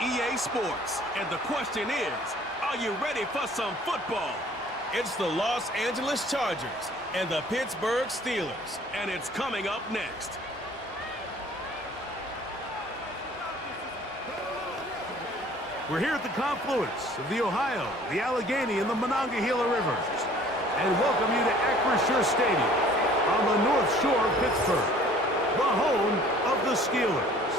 EA Sports. And the question is, are you ready for some football? It's the Los Angeles Chargers and the Pittsburgh Steelers. And it's coming up next. We're here at the confluence of the Ohio, the Allegheny, and the Monongahela Rivers. And welcome you to Acrisure Stadium on the North Shore of Pittsburgh, the home of the Steelers.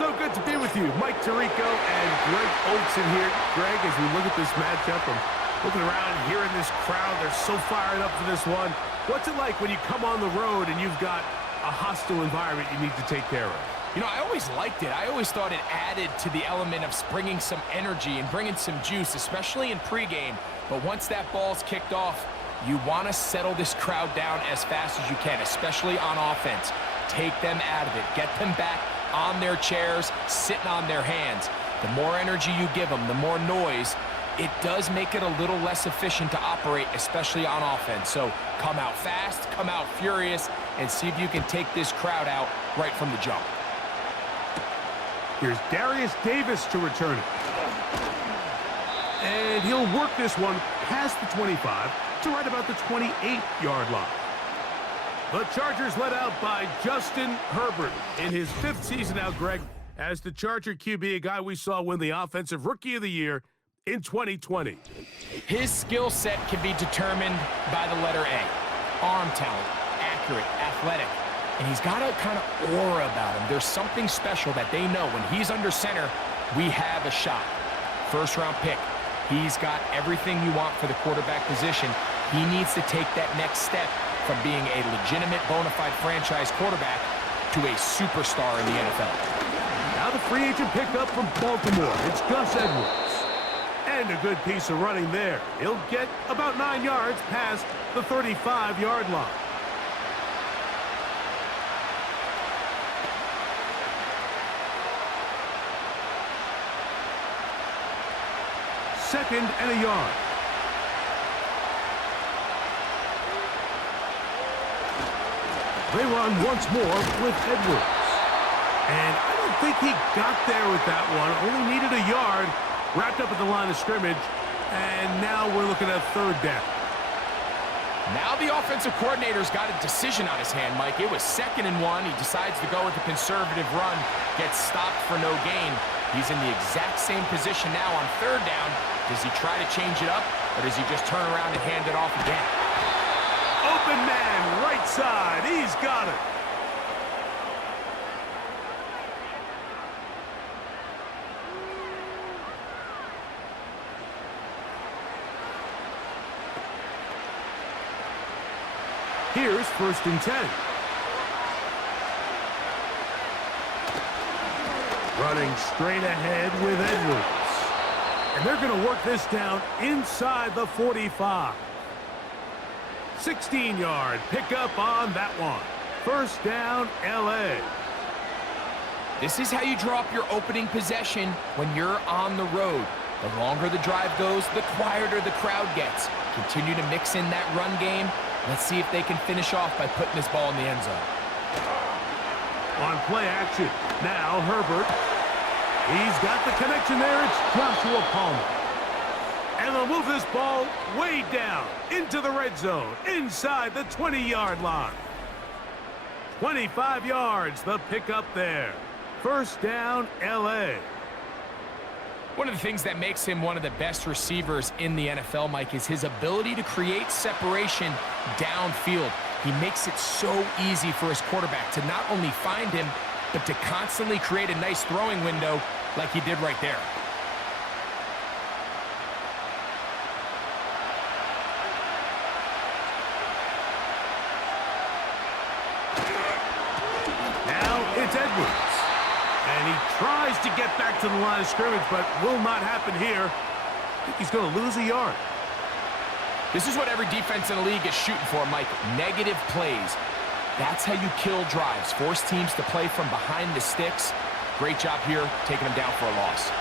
So good to be with you, Mike Tirico and Greg Olson here. Greg, as we look at this matchup, I'm looking around, hearing this crowd. They're so fired up for this one. What's it like when you come on the road and you've got a hostile environment you need to take care of? You know, I always liked it. I always thought it added to the element of bringing some energy and bringing some juice, especially in pregame. But once that ball's kicked off, you want to settle this crowd down as fast as you can, especially on offense. Take them out of it. Get them back on their chairs, sitting on their hands. The more energy you give them, the more noise, it does make it a little less efficient to operate, especially on offense. So come out fast, come out furious, and see if you can take this crowd out right from the jump. Here's Darius Davis to return it. And he'll work this one past the 25 to right about the 28-yard line. The Chargers led out by Justin Herbert in his 5th season now, Greg, as the Charger QB, a guy we saw win the Offensive Rookie of the Year in 2020. His skill set can be determined by the letter A. Arm talent, accurate, athletic. And he's got a kind of aura about him. There's something special that they know. When he's under center, we have a shot. First-round pick. He's got everything you want for the quarterback position. He needs to take that next step from being a legitimate, bona fide franchise quarterback to a superstar in the NFL. Now the free agent pickup from Baltimore. It's Gus Edwards. And a good piece of running there. He'll get about 9 yards past the 35-yard line. Second and a yard. They run once more with Edwards. And I don't think he got there with that one. Only needed a yard. Wrapped up at the line of scrimmage. And now we're looking at 3rd down. Now the offensive coordinator's got a decision on his hand, Mike. It was 2nd and 1. He decides to go with the conservative run. Gets stopped for no gain. He's in the exact same position now on 3rd down. Does he try to change it up, or does he just turn around and hand it off again? Open man, right side. He's got it. Here's 1st and 10. Running straight ahead with Edwards. And they're going to work this down inside the 45. 16-yard pickup on that one. 1st down, L.A. This is how you draw up your opening possession when you're on the road. The longer the drive goes, the quieter the crowd gets. Continue to mix in that run game. Let's see if they can finish off by putting this ball in the end zone. On play action, now Herbert. He's got the connection there. It's Joshua Palmer. And they'll move this ball way down into the red zone, inside the 20-yard line. 25 yards, the pickup there. 1st down, L.A. One of the things that makes him one of the best receivers in the NFL, Mike, is his ability to create separation downfield. He makes it so easy for his quarterback to not only find him, but to constantly create a nice throwing window like he did right there. Now it's Edwards. And he tries to get back to the line of scrimmage, but will not happen here. I think he's going to lose a yard. This is what every defense in the league is shooting for, Mike. Negative plays. That's how you kill drives. Force teams to play from behind the sticks. Great job here, taking them down for a loss.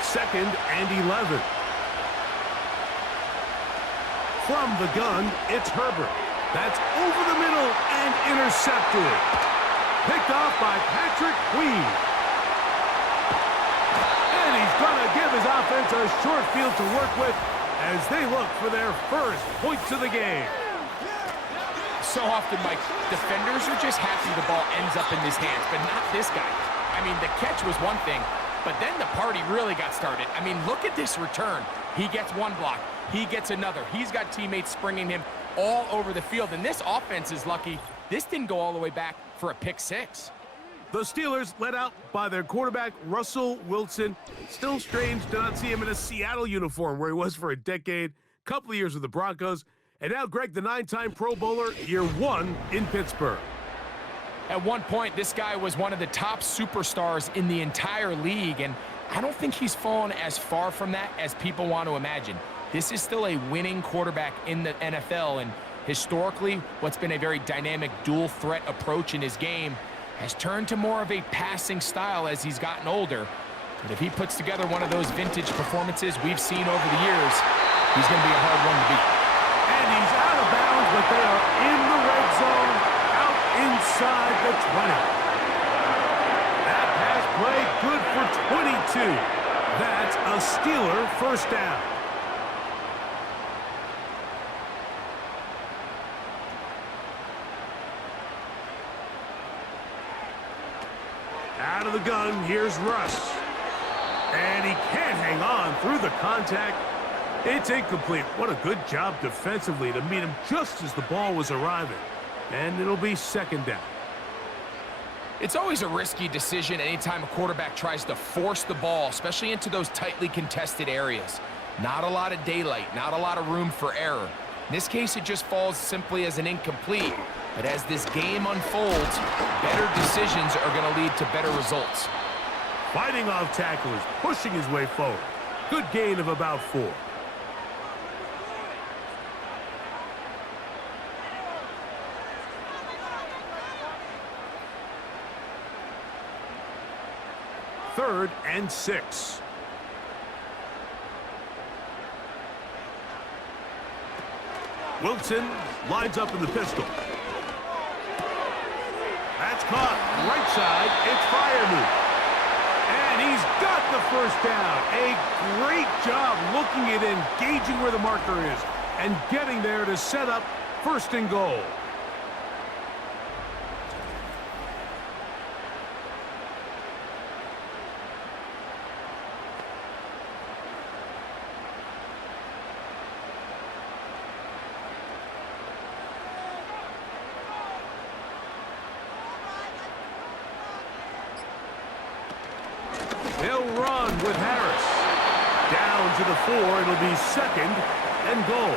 2nd and 11. From the gun, it's Herbert. That's over the middle and intercepted. Picked off by Patrick Queen. offense a short field to work with as they look for their first points of the game. So often, Mike, defenders are just happy the ball ends up in his hands, but not this guy. I mean, the catch was one thing, but then the party really got started. I mean, look at this return. He gets one block. He gets another. He's got teammates springing him all over the field, and this offense is lucky this didn't go all the way back for a pick six. The Steelers led out by their quarterback, Russell Wilson. Still strange to not see him in a Seattle uniform where he was for a decade, couple of years with the Broncos, and now Greg, the 9-time Pro Bowler, year 1 in Pittsburgh. At one point, this guy was one of the top superstars in the entire league, and I don't think he's fallen as far from that as people want to imagine. This is still a winning quarterback in the NFL, and historically, what's been a very dynamic dual-threat approach in his game has turned to more of a passing style as he's gotten older. But if he puts together one of those vintage performances we've seen over the years, he's going to be a hard one to beat. And he's out of bounds, but they are in the red zone, out inside the 20. That pass play good for 22. That's a Steeler first down. Out of the gun, here's Russ. And he can't hang on through the contact. It's incomplete. What a good job defensively to meet him just as the ball was arriving. And it'll be second down. It's always a risky decision anytime a quarterback tries to force the ball, especially into those tightly contested areas. Not a lot of daylight, not a lot of room for error. In this case, it just falls simply as an incomplete. But as this game unfolds, better decisions are going to lead to better results. Fighting off tacklers, pushing his way forward. Good gain of about 4. Third and 6. Wilson lines up in the pistol. That's caught. Right side, it's Firemouth. And he's got the first down. A great job looking at engaging where the marker is and getting there to set up first and goal. They'll run with Harris. Down to the 4. It'll be second and goal.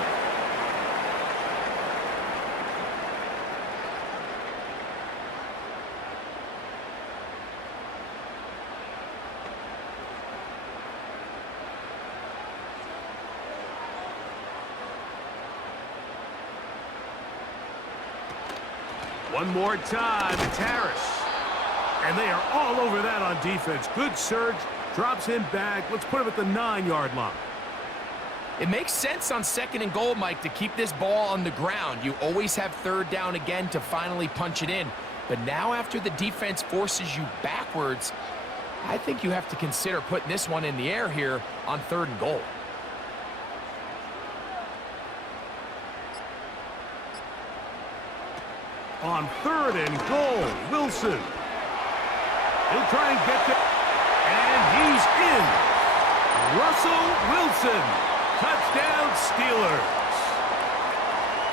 One more time. It's Harris. And they are all over that on defense. Good surge, drops him back. Let's put him at the 9-yard line. It makes sense on second and goal, Mike, to keep this ball on the ground. You always have third down again to finally punch it in. But now after the defense forces you backwards, I think you have to consider putting this one in the air here on third and goal. On third and goal, Wilson. He'll try and get it, and he's in. Russell Wilson, touchdown Steelers.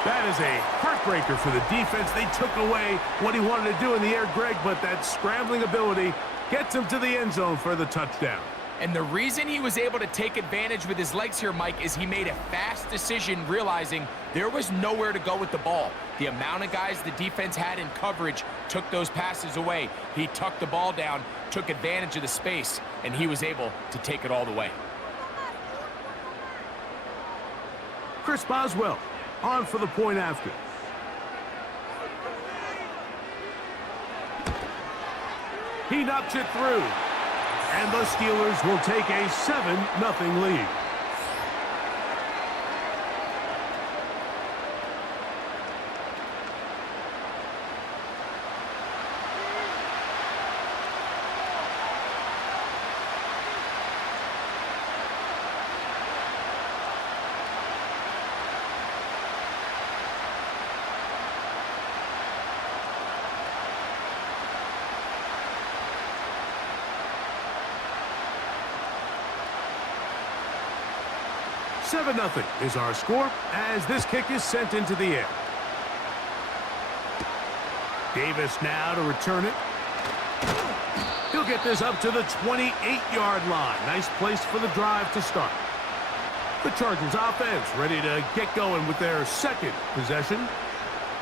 That is a heartbreaker for the defense. They took away what he wanted to do in the air, Greg, but that scrambling ability gets him to the end zone for the touchdown. And the reason he was able to take advantage with his legs here, Mike, is he made a fast decision realizing there was nowhere to go with the ball. The amount of guys the defense had in coverage took those passes away. He tucked the ball down, took advantage of the space, and he was able to take it all the way. Chris Boswell on for the point after. He knocks it through. And the Steelers will take a 7-0 lead. 7-0 is our score as this kick is sent into the air. Davis now to return it. He'll get this up to the 28-yard line. Nice place for the drive to start. The Chargers offense ready to get going with their second possession.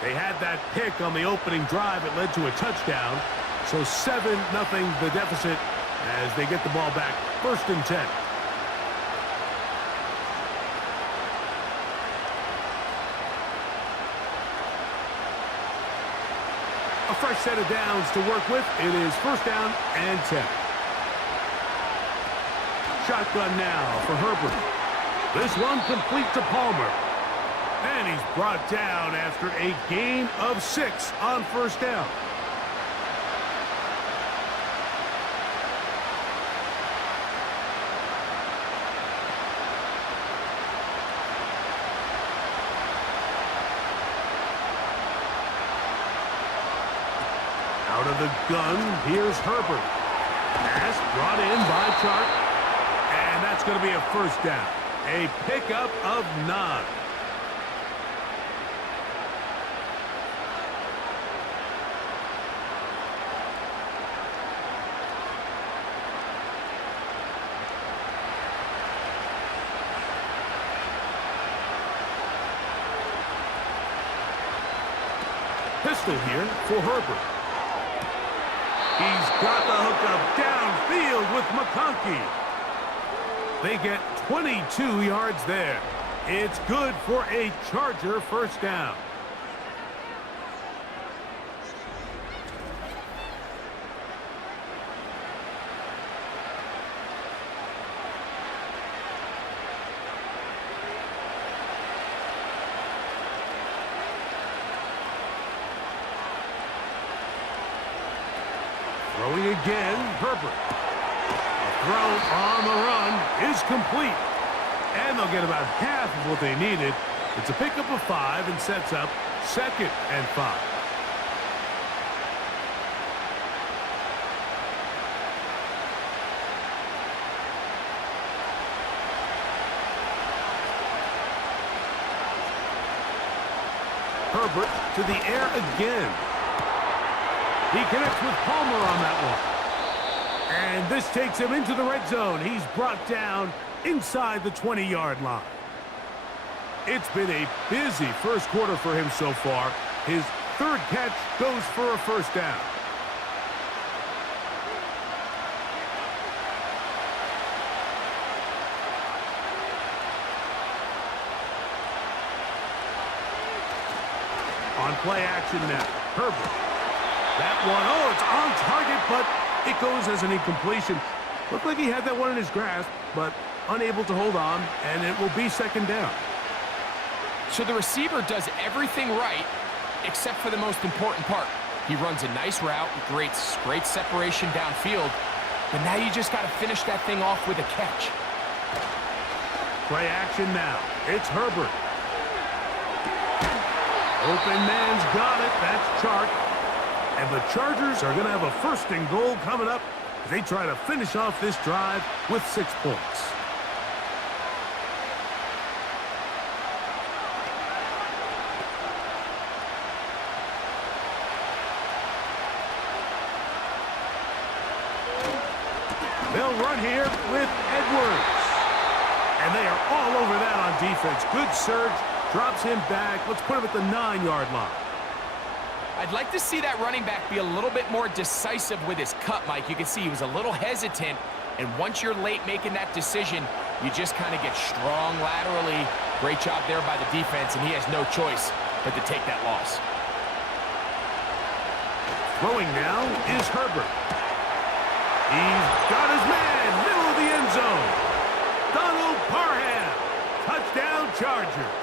They had that pick on the opening drive. It led to a touchdown. So 7-0 the deficit as they get the ball back. 1st and 10. A fresh set of downs to work with. It is 1st down and 10. Shotgun now for Herbert. This one complete to Palmer. And he's brought down after a gain of 6 on 1st down. Out of the gun, here's Herbert. Pass brought in by Chark. And that's going to be a 1st down. A pickup of 9. Pistol here for Herbert. He's got the hookup downfield with McConkey. They get 22 yards there. It's good for a Charger 1st down. Throwing again, Herbert. A throw on the run is complete. And they'll get about half of what they needed. It's a pickup of 5 and sets up 2nd and 5. Herbert to the air again. He connects with Palmer on that one. And this takes him into the red zone. He's brought down inside the 20-yard line. It's been a busy 1st quarter for him so far. His 3rd catch goes for a 1st down. On play action now, Herbert. That one, oh, it's on target, but it goes as an incompletion. Looked like he had that one in his grasp, but unable to hold on, and it will be 2nd down. So the receiver does everything right, except for the most important part. He runs a nice route, great separation downfield, but now you just got to finish that thing off with a catch. Play action now. It's Herbert. Open man's got it. That's Chark. And the Chargers are going to have a 1st and goal coming up as they try to finish off this drive with 6 points. They'll run here with Edwards. And they are all over that on defense. Good surge. Drops him back. Let's put him at the 9-yard line. I'd like to see that running back be a little bit more decisive with his cut, Mike. You can see he was a little hesitant, and once you're late making that decision, you just kind of get strong laterally. Great job there by the defense, and he has no choice but to take that loss. Throwing now is Herbert. He's got his man, middle of the end zone. Donald Parham, touchdown Chargers.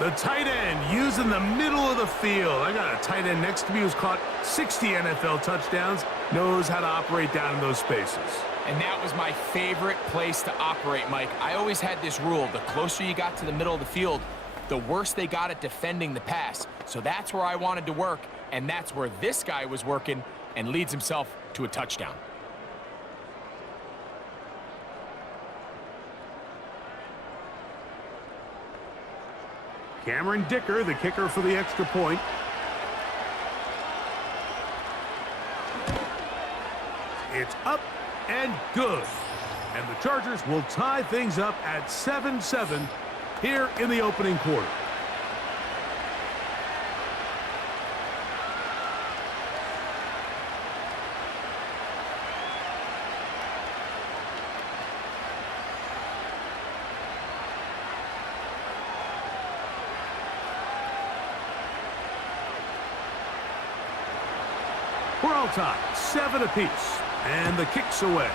The tight end using the middle of the field. I got a tight end next to me who's caught 60 NFL touchdowns, knows how to operate down in those spaces. And that was my favorite place to operate, Mike. I always had this rule. The closer you got to the middle of the field, the worse they got at defending the pass. So that's where I wanted to work, and that's where this guy was working and leads himself to a touchdown. Cameron Dicker, the kicker for the extra point. It's up and good. And the Chargers will tie things up at 7-7 here in the opening quarter. We're all tied, 7 apiece, and the kick's away.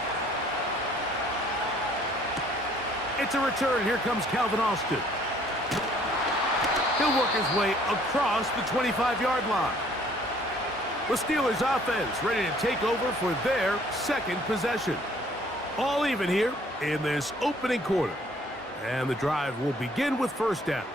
It's a return. Here comes Calvin Austin. He'll work his way across the 25-yard line. The Steelers offense ready to take over for their second possession. All even here in this opening quarter. And the drive will begin with first down.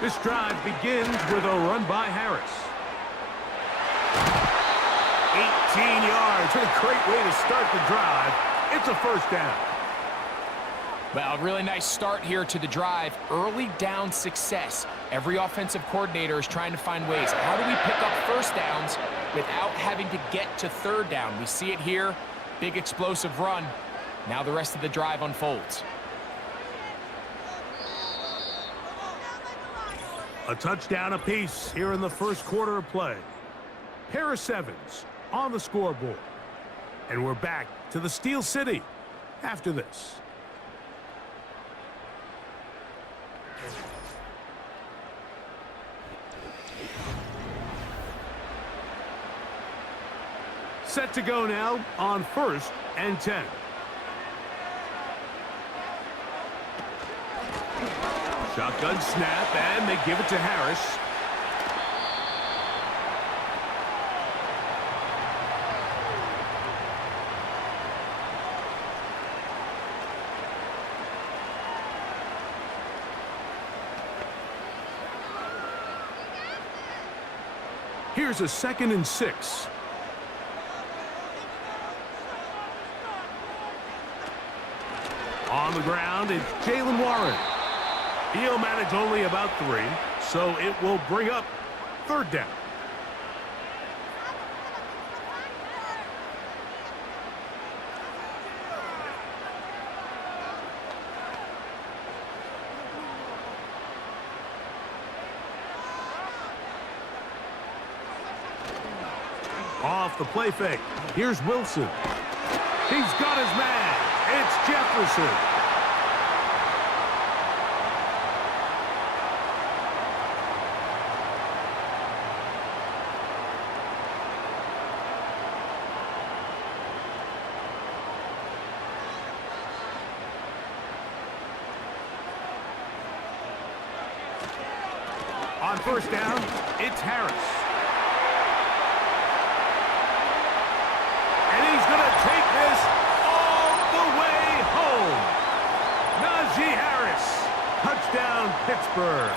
This drive begins with a run by Harris. 18 yards. What a great way to start the drive. It's a first down. Well, a really nice start here to the drive. Early down success. Every offensive coordinator is trying to find ways. How do we pick up first downs without having to get to third down? We see it here. Big explosive run. Now the rest of the drive unfolds. A touchdown apiece here in the first quarter of play. Pair of sevens on the scoreboard. And we're back to the Steel City after this. Set to go now on 1st and 10. Shotgun snap, and they give it to Harris. Here's a 2nd and 6. On the ground, it's Jalen Warren. He'll manage only about 3, so it will bring up third down. Off the play fake. Here's Wilson. He's got his man. It's Jefferson. On first down, it's Harris. And he's going to take this all the way home. Najee Harris. Touchdown, Pittsburgh.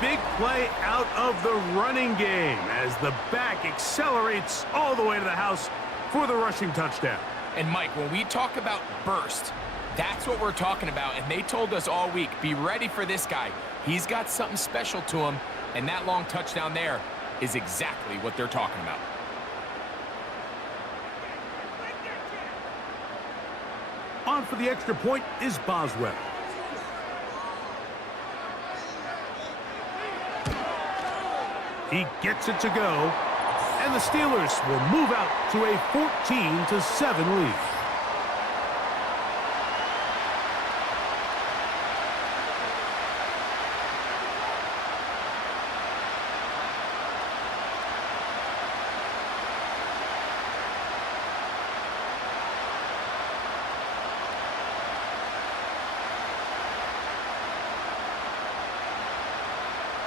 Big play out of the running game as the back accelerates all the way to the house for the rushing touchdown. And Mike, when we talk about burst, that's what we're talking about. And they told us all week, be ready for this guy. He's got something special to him, and that long touchdown there is exactly what they're talking about. On for the extra point is Boswell. He gets it to go, and the Steelers will move out to a 14-7 lead.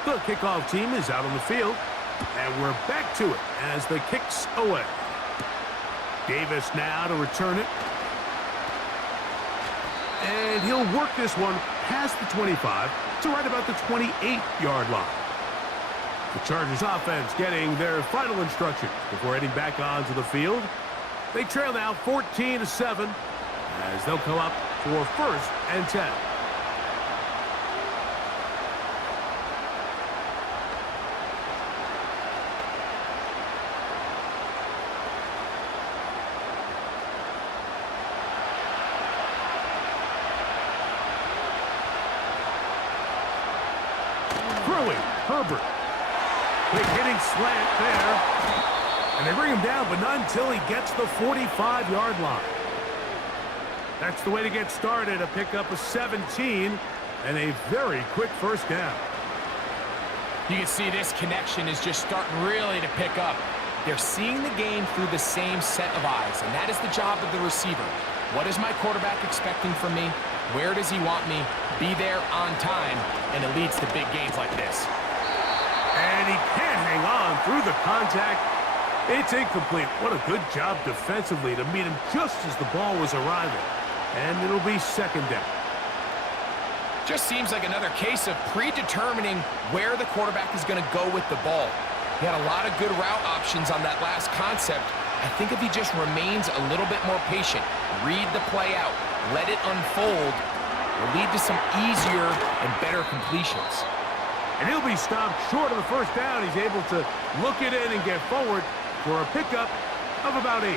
The kickoff team is out on the field, and we're back to it as the kick's away. Davis now to return it. And he'll work this one past the 25 to right about the 28-yard line. The Chargers offense getting their final instructions before heading back onto the field. They trail now 14-7 as they'll come up for 1st and 10. Herbert. Quick hitting slant there. And they bring him down, but not until he gets the 45-yard line. That's the way to get started. A pickup of 17 and a very quick first down. You can see this connection is just starting really to pick up. They're seeing the game through the same set of eyes, and that is the job of the receiver. What is my quarterback expecting from me? Where does he want me? Be there on time, and it leads to big gains like this. And he can't hang on through the contact. It's incomplete. What a good job defensively to meet him just as the ball was arriving. And it'll be 2nd down. Just seems like another case of predetermining where the quarterback is going to go with the ball. He had a lot of good route options on that last concept. I think if he just remains a little bit more patient, read the play out, let it unfold, will lead to some easier and better completions. And he'll be stopped short of the first down. He's able to look it in and get forward for a pickup of about 8.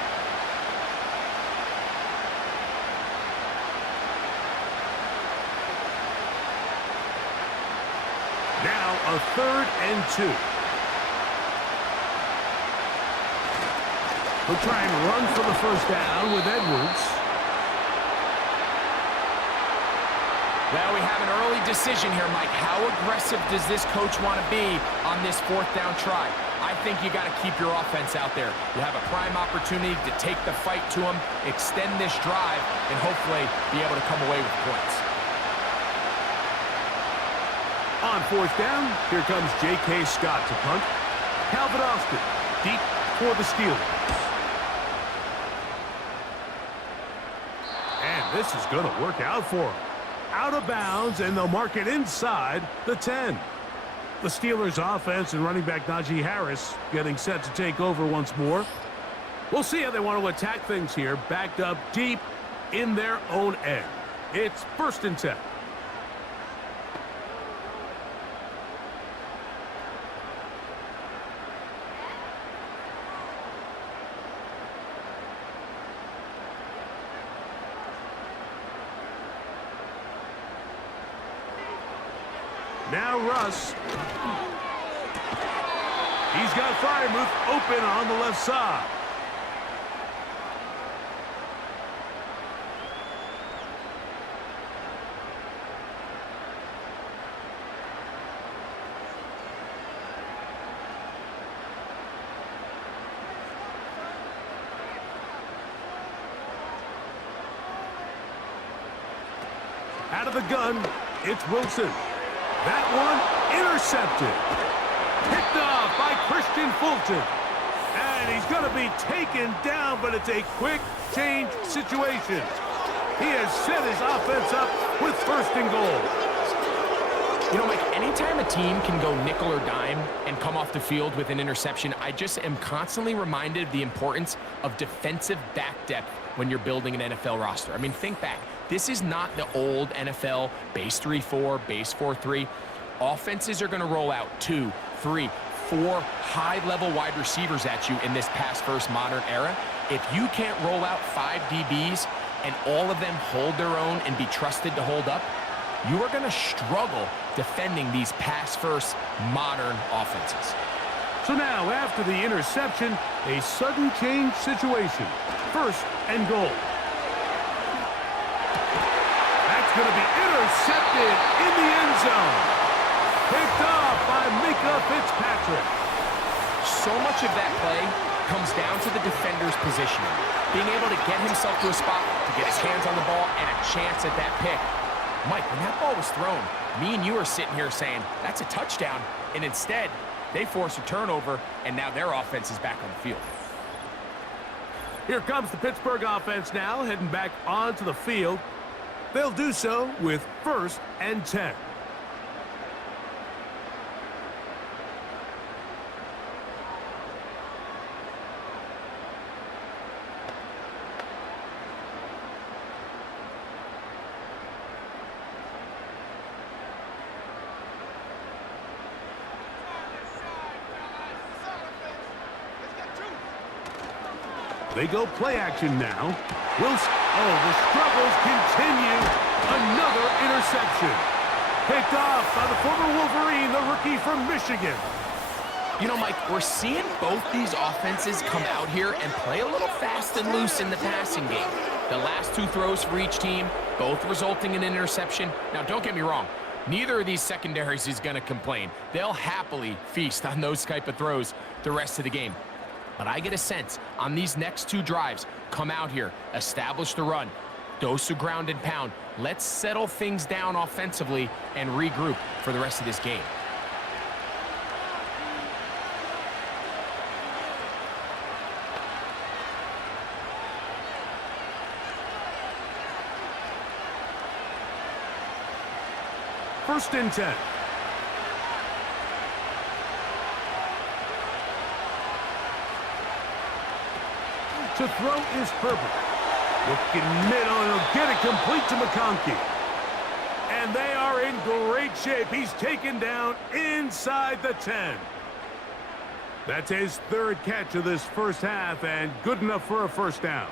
Now a 3rd and 2. He'll try and run for the first down with Edwards. Well, we have an early decision here, Mike. How aggressive does this coach want to be on this 4th down try? I think you got to keep your offense out there. You have a prime opportunity to take the fight to them, extend this drive, and hopefully be able to come away with points. On 4th down, here comes J.K. Scott to punt. Calvin Austin deep for the Steelers. And this is going to work out for him. Out of bounds, and they'll mark it inside the 10. The Steelers' offense and running back Najee Harris getting set to take over once more. We'll see how they want to attack things here, backed up deep in their own end. It's 1st and 10. Now Russ. He's got Freiermuth open on the left side. Out of the gun, it's Wilson. That one intercepted. Picked off by Christian Fulton. And he's going to be taken down, but it's a quick change situation. He has set his offense up with 1st and goal. You know, Mike, anytime a team can go nickel or dime and come off the field with an interception, I just am constantly reminded of the importance of defensive back depth when you're building an NFL roster. I mean, think back. This is not the old NFL base 3-4, base 4-3. Offenses are going to roll out 2, 3, 4 high-level wide receivers at you in this pass-first modern era. If you can't roll out 5 DBs and all of them hold their own and be trusted to hold up, you are going to struggle defending these pass-first modern offenses. So now, after the interception, a sudden change situation. 1st and goal. That's going to be intercepted in the end zone. Picked off by Micah Fitzpatrick. So much of that play comes down to the defender's positioning. Being able to get himself to a spot, to get his hands on the ball, and a chance at that pick. Mike, when that ball was thrown, me and you are sitting here saying, that's a touchdown. And instead, they force a turnover, and now their offense is back on the field. Here comes the Pittsburgh offense now, heading back onto the field. They'll do so with 1st and 10. They go play action now. The struggles continue. Another interception. Picked off by the former Wolverine, the rookie from Michigan. You know, Mike, we're seeing both these offenses come out here and play a little fast and loose in the passing game. The last 2 throws for each team, both resulting in an interception. Now, don't get me wrong. Neither of these secondaries is going to complain. They'll happily feast on those type of throws the rest of the game. But I get a sense on these next 2 drives, come out here, establish the run, dose of ground and pound. Let's settle things down offensively and regroup for the rest of this game. First and 10. To throw is Herbert. Looking middle, and he'll get it complete to McConkey. And they are in great shape. He's taken down inside the 10. That's his 3rd catch of this first half, and good enough for a first down.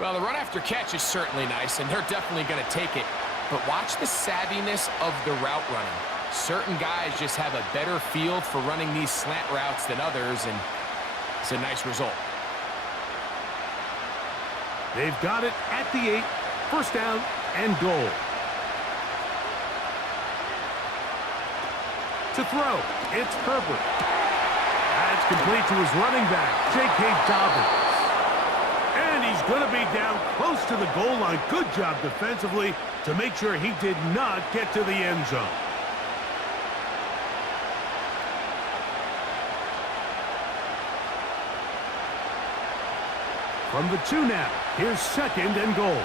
Well, the run after catch is certainly nice, and they're definitely going to take it. But watch the savviness of the route running. Certain guys just have a better feel for running these slant routes than others, and it's a nice result. They've got it at the 8, first down and goal. To throw, it's Herbert. That's complete to his running back, J.K. Dobbins. And he's going to be down close to the goal line. Good job defensively to make sure he did not get to the end zone. From the 2 now, here's 2nd and goal.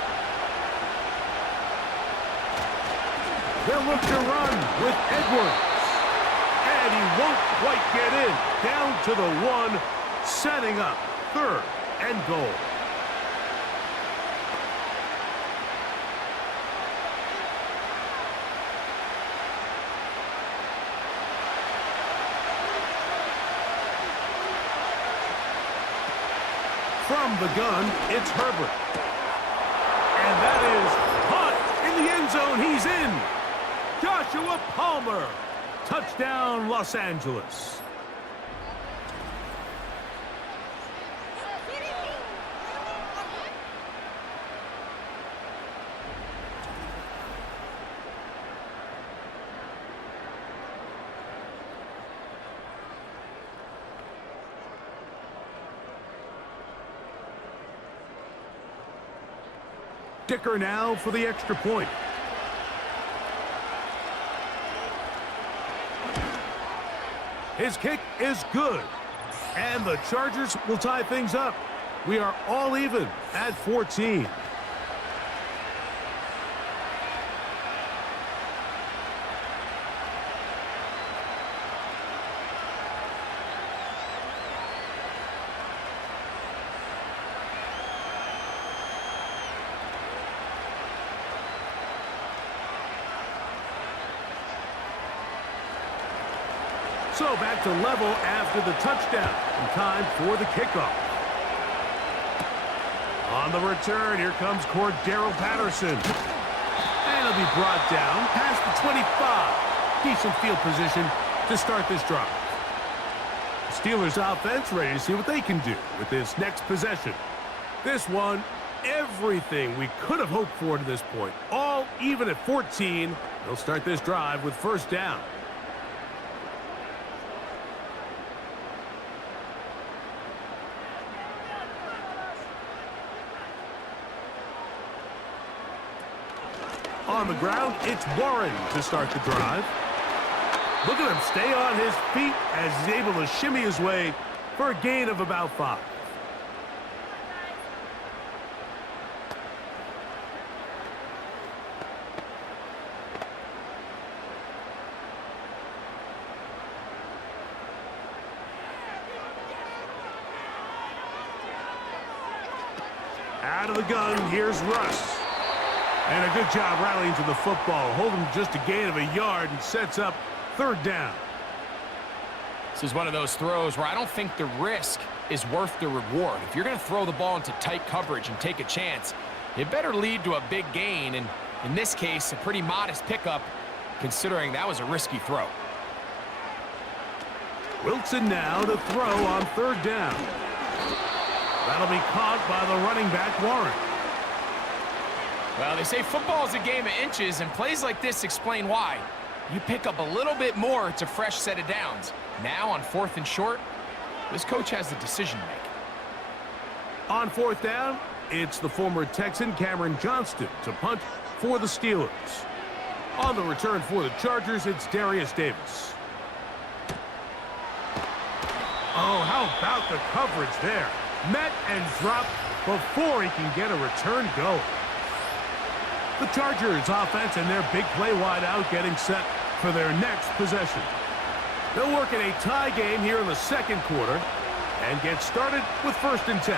They'll look to run with Edwards. And he won't quite get in. Down to the 1, setting up 3rd and goal. From the gun, it's Herbert. And that is caught in the end zone. He's in. Joshua Palmer. Touchdown, Los Angeles. Kicker now for the extra point. His kick is good. And the Chargers will tie things up. We are all even at 14. So back to level after the touchdown. And time for the kickoff. On the return, here comes Cordero Patterson. And he'll be brought down past the 25. Decent field position to start this drive. The Steelers offense ready to see what they can do with this next possession. This one, everything we could have hoped for to this point. All even at 14. They'll start this drive with first down. On the ground, it's Warren to start the drive. Look at him stay on his feet as he's able to shimmy his way for a gain of about 5. Out of the gun, here's Russ. And a good job rallying to the football. Holding just a gain of a yard and sets up third down. This is one of those throws where I don't think the risk is worth the reward. If you're going to throw the ball into tight coverage and take a chance, it better lead to a big gain, and in this case, a pretty modest pickup, considering that was a risky throw. Wilson now to throw on third down. That'll be caught by the running back, Warren. Well, they say football is a game of inches, and plays like this explain why. You pick up a little bit more, it's a fresh set of downs. Now on 4th and short, this coach has the decision to make. On 4th down, it's the former Texan Cameron Johnston to punt for the Steelers. On the return for the Chargers, it's Darius Davis. Oh, how about the coverage there? Met and dropped before he can get a return going. The Chargers offense and their big play wide out getting set for their next possession. They'll work in a tie game here in the second quarter and get started with 1st and 10.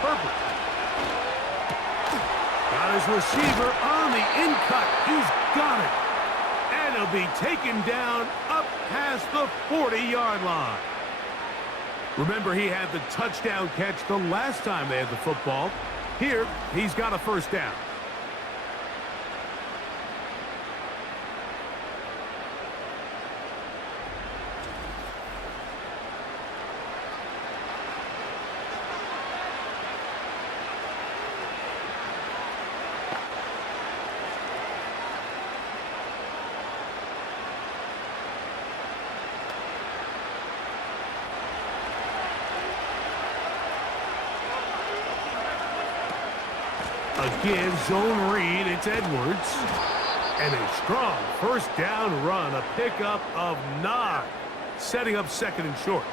Herbert. Got his receiver on the in-cut. He's got it. And he'll be taken down up past the 40-yard line. Remember, he had the touchdown catch the last time they had the football. Here, he's got a 1st down. Again, zone read, it's Edwards. And a strong 1st down run, a pickup of 9, setting up 2nd and short.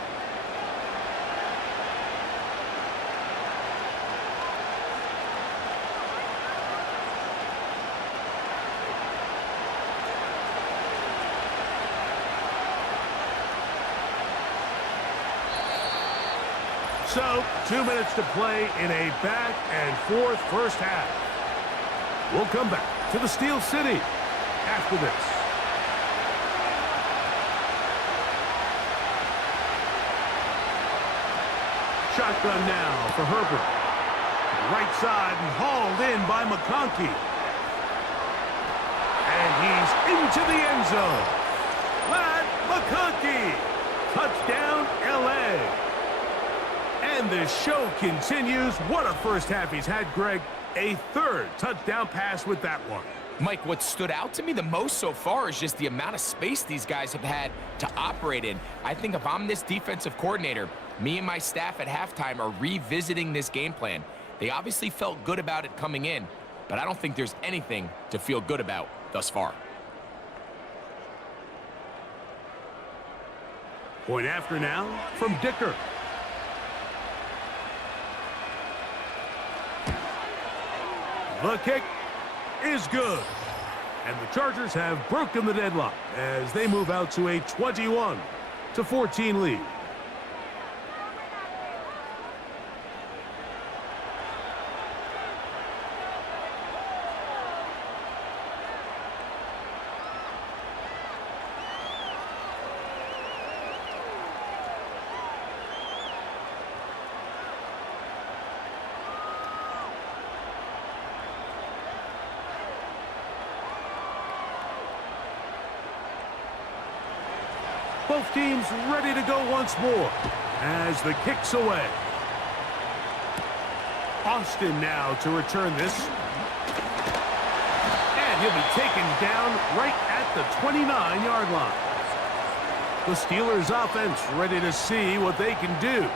So, 2 minutes to play in a back-and-forth first half. We'll come back to the Steel City after this. Shotgun now for Herbert. Right side and hauled in by McConkey. And he's into the end zone. Lad McConkey. Touchdown, L.A. And the show continues. What a first half he's had, Greg. A 3rd touchdown pass with that one. Mike, what stood out to me the most so far is just the amount of space these guys have had to operate in. I think if I'm this defensive coordinator, me and my staff at halftime are revisiting this game plan. They obviously felt good about it coming in, but I don't think there's anything to feel good about thus far. Point after now from Dicker. The kick is good. And the Chargers have broken the deadlock as they move out to a 21-14 lead. Both teams ready to go once more as the kick's away. Austin now to return this. And he'll be taken down right at the 29-yard line. The Steelers offense ready to see what they can do.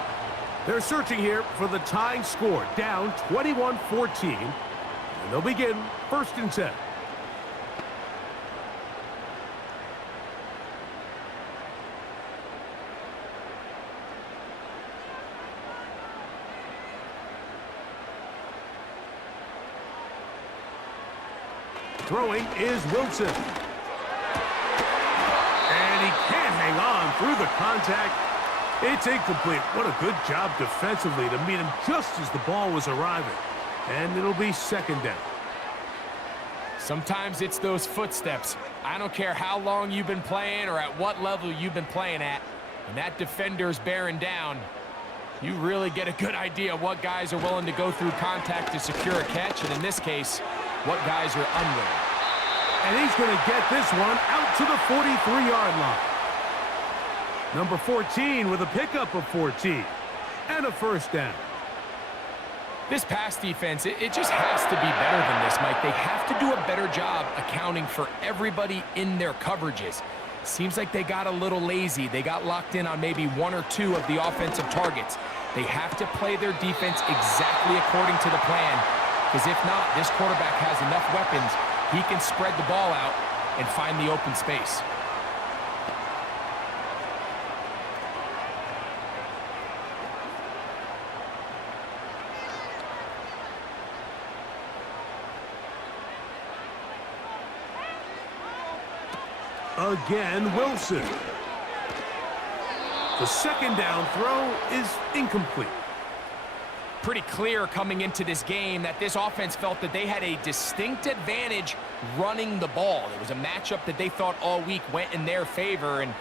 They're searching here for the tying score, down 21-14. And they'll begin 1st and 10. Throwing is Wilson. And he can't hang on through the contact. It's incomplete. What a good job defensively to meet him just as the ball was arriving. And it'll be second down. Sometimes it's those footsteps. I don't care how long you've been playing or at what level you've been playing at. When that defender's bearing down, you really get a good idea of what guys are willing to go through contact to secure a catch, and in this case, what guys are unwilling. And he's going to get this one out to the 43-yard line. Number 14 with a pickup of 14 and a first down. This pass defense, it just has to be better than this, Mike. They have to do a better job accounting for everybody in their coverages. Seems like they got a little lazy. They got locked in on maybe one or two of the offensive targets. They have to play their defense exactly according to the plan, because if not, this quarterback has enough weapons. He can spread the ball out and find the open space. Again, Wilson. The second down throw is incomplete. Pretty clear coming into this game that this offense felt that they had a distinct advantage running the ball. It was a matchup that they thought all week went in their favor, and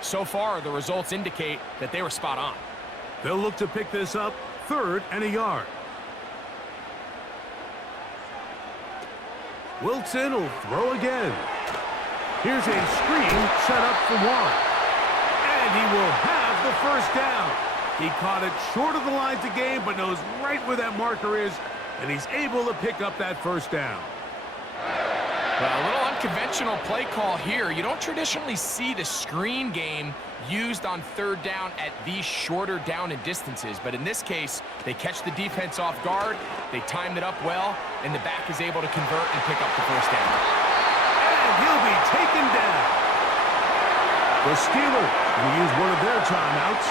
so far the results indicate that they were spot on. They'll look to pick this up, 3rd and a yard. Wilson will throw again. Here's a screen set up for one. And he will have the first down. He caught it short of the lines of game, but knows right where that marker is, and he's able to pick up that first down. Well, a little unconventional play call here. You don't traditionally see the screen game used on 3rd down at these shorter down and distances, but in this case, they catch the defense off guard, they timed it up well, and the back is able to convert and pick up the first down. And he'll be taken down. The Steelers will use one of their timeouts.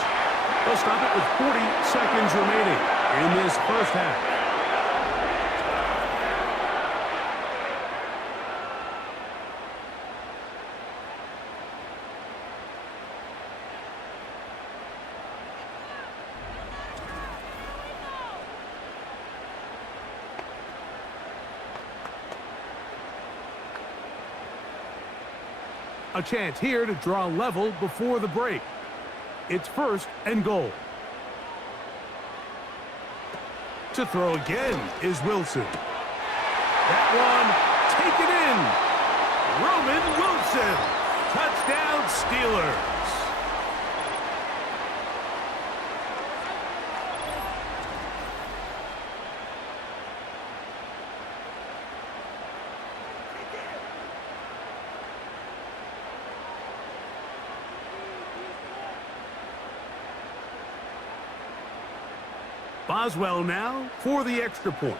They'll stop it with 40 seconds remaining in this first half. A chance here to draw level before the break. It's 1st and goal. To throw again is Wilson. That one taken in. Roman Wilson. Touchdown Steelers. Boswell now for the extra point.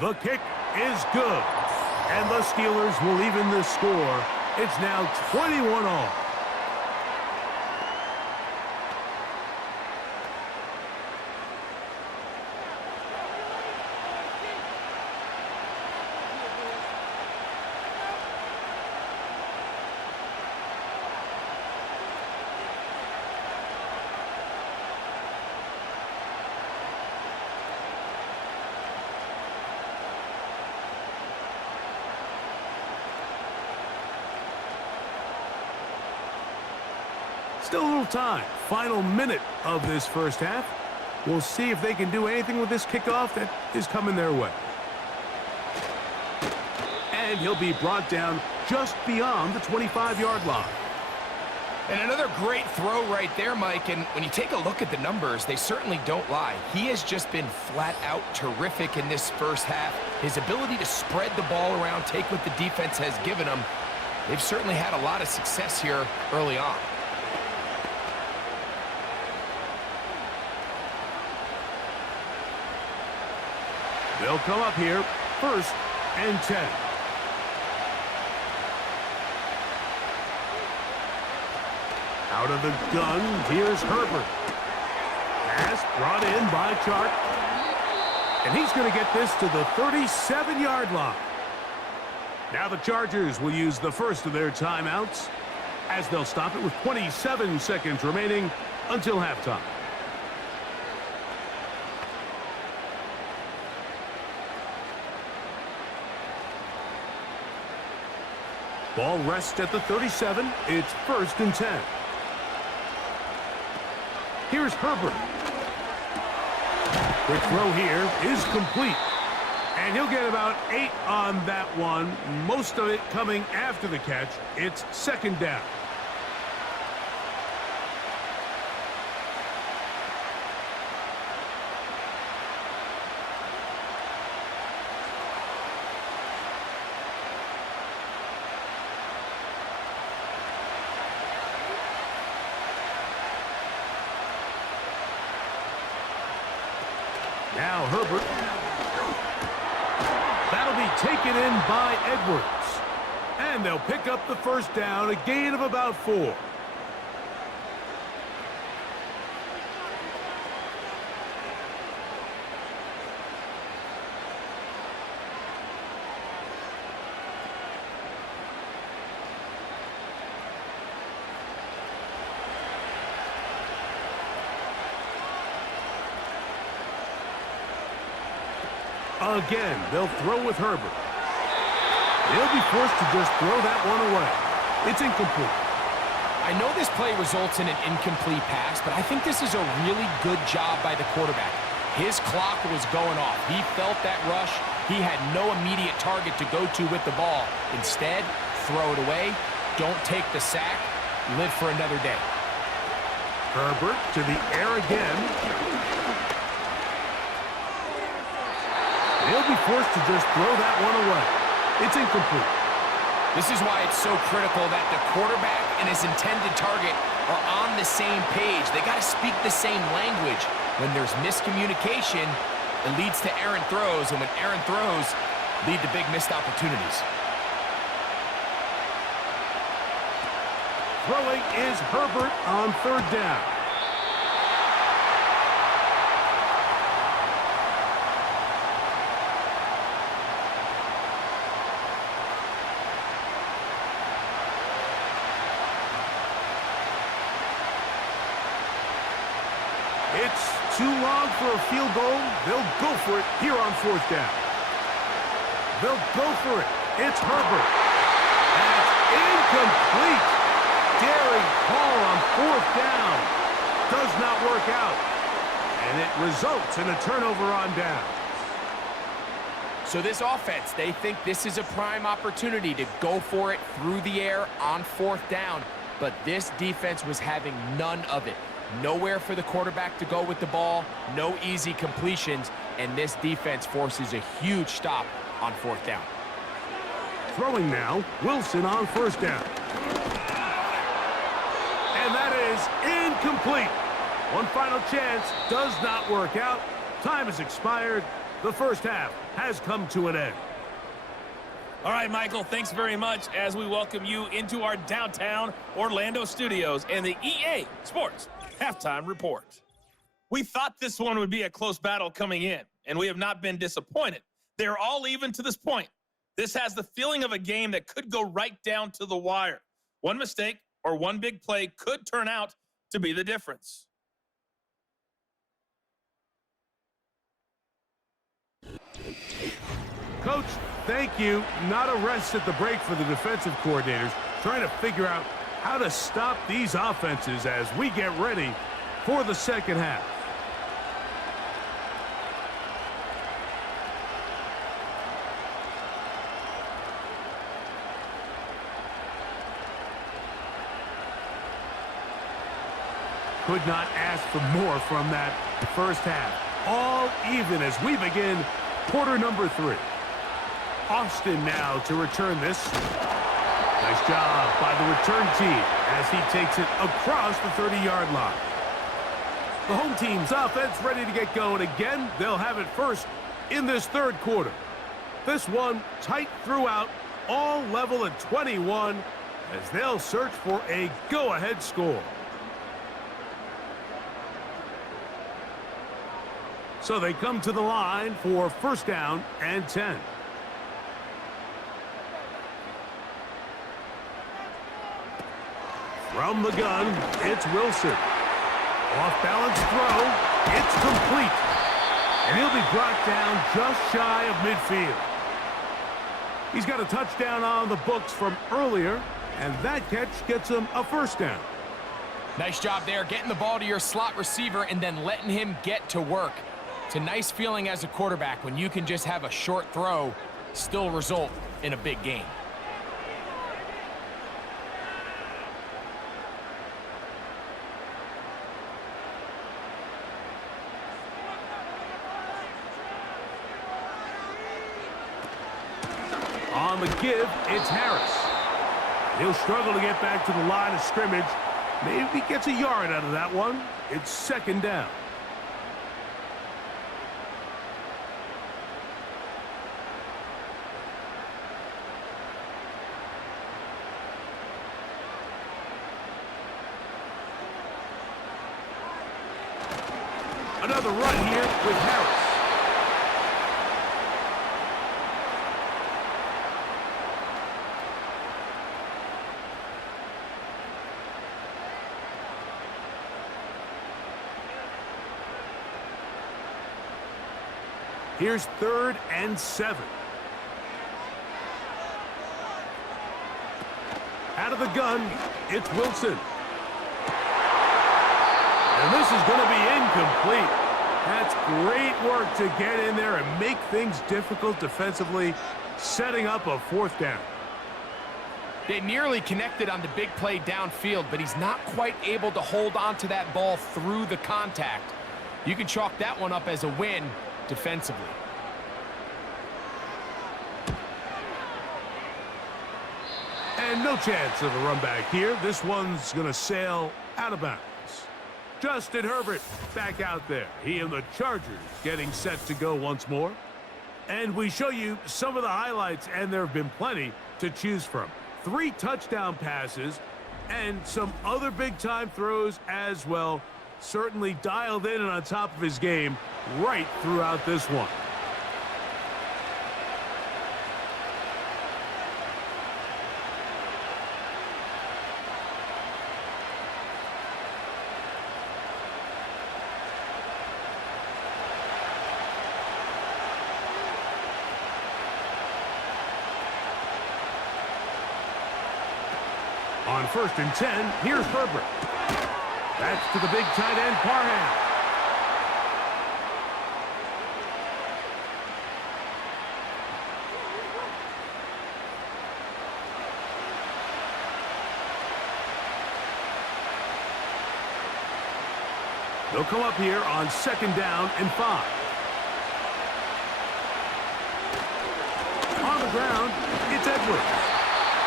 The kick is good. And the Steelers will even the score. It's now 21 all. Still a little time. Final minute of this first half. We'll see if they can do anything with this kickoff that is coming their way. And he'll be brought down just beyond the 25-yard line. And another great throw right there, Mike. And when you take a look at the numbers, they certainly don't lie. He has just been flat out terrific in this first half. His ability to spread the ball around, take what the defense has given him, they've certainly had a lot of success here early on. They'll come up here, 1st and 10. Out of the gun, here's Herbert. pass brought in by Chark. And he's going to get this to the 37-yard line. Now the Chargers will use the first of their timeouts as they'll stop it with 27 seconds remaining until halftime. Ball rests at the 37. It's 1st and 10. Here's Herbert. Quick throw here is complete. And he'll get about 8 on that one, most of it coming after the catch. It's 2nd down. Now Herbert. That'll be taken in by Edwards. And they'll pick up the 1st down, a gain of about 4. Again, they'll throw with Herbert. They'll be forced to just throw that one away. It's incomplete. I know this play results in an incomplete pass, but I think this is a really good job by the quarterback. His clock was going off. He felt that rush. He had no immediate target to go to with the ball. Instead, throw it away. Don't take the sack. Live for another day. Herbert to the air again. They'll be forced to just throw that one away. It's incomplete. This is why it's so critical that the quarterback and his intended target are on the same page. They got to speak the same language. When there's miscommunication, it leads to errant throws, and when errant throws lead to big missed opportunities. Throwing is Herbert on 3rd down. It's too long for a field goal. They'll go for it here on 4th down. They'll go for it. It's Herbert. That's incomplete. Daring call on 4th down. Does not work out. And it results in a turnover on down. So this offense, they think this is a prime opportunity to go for it through the air on 4th down. But this defense was having none of it. Nowhere for the quarterback to go with the ball, no easy completions, and this defense forces a huge stop on 4th down. Throwing now, Wilson on 1st down. And that is incomplete. One final chance does not work out. Time has expired. The 1st half has come to an end. All right, Michael, thanks very much as we welcome you into our downtown Orlando studios and the EA Sports Halftime Report. We thought this one would be a close battle coming in, and we have not been disappointed. They're all even to this point. This has the feeling of a game that could go right down to the wire. One mistake or one big play could turn out to be the difference. Coach, thank you. Not a rest at the break for the defensive coordinators, trying to figure out how to stop these offenses as we get ready for the 2nd half. Could not ask for more from that 1st half. All even as we begin quarter number 3. Austin now to return this. Nice job by the return team as he takes it across the 30-yard line. The home team's offense ready to get going again. They'll have it first in this 3rd quarter. This one tight throughout, all level at 21 as they'll search for a go-ahead score. So they come to the line for first down and 10. From the gun, it's Wilson. Off-balance throw. It's complete. And he'll be brought down just shy of midfield. He's got a touchdown on the books from earlier, and that catch gets him a first down. Nice job there, getting the ball to your slot receiver and then letting him get to work. It's a nice feeling as a quarterback when you can just have a short throw, still result in a big game. On the give, it's Harris. He'll struggle to get back to the line of scrimmage. Maybe he gets a yard out of that one. It's second down. Another run here with Harris. Here's 3rd and 7. Out of the gun, it's Wilson. And this is going to be incomplete. That's great work to get in there and make things difficult defensively, setting up a 4th down. They nearly connected on the big play downfield, but he's not quite able to hold on to that ball through the contact. You can chalk that one up as a win defensively. And no chance of a run back here. This one's going to sail out of bounds. Justin Herbert back out there. He and the Chargers getting set to go once more. And we show you some of the highlights, and there have been plenty to choose from. 3 touchdown passes and some other big-time throws as well. Certainly dialed in and on top of his game right throughout this one. On 1st and 10, here's Herbert. That's to the big tight end, Parham. They'll come up here on 2nd down and 5. On the ground, it's Edwards.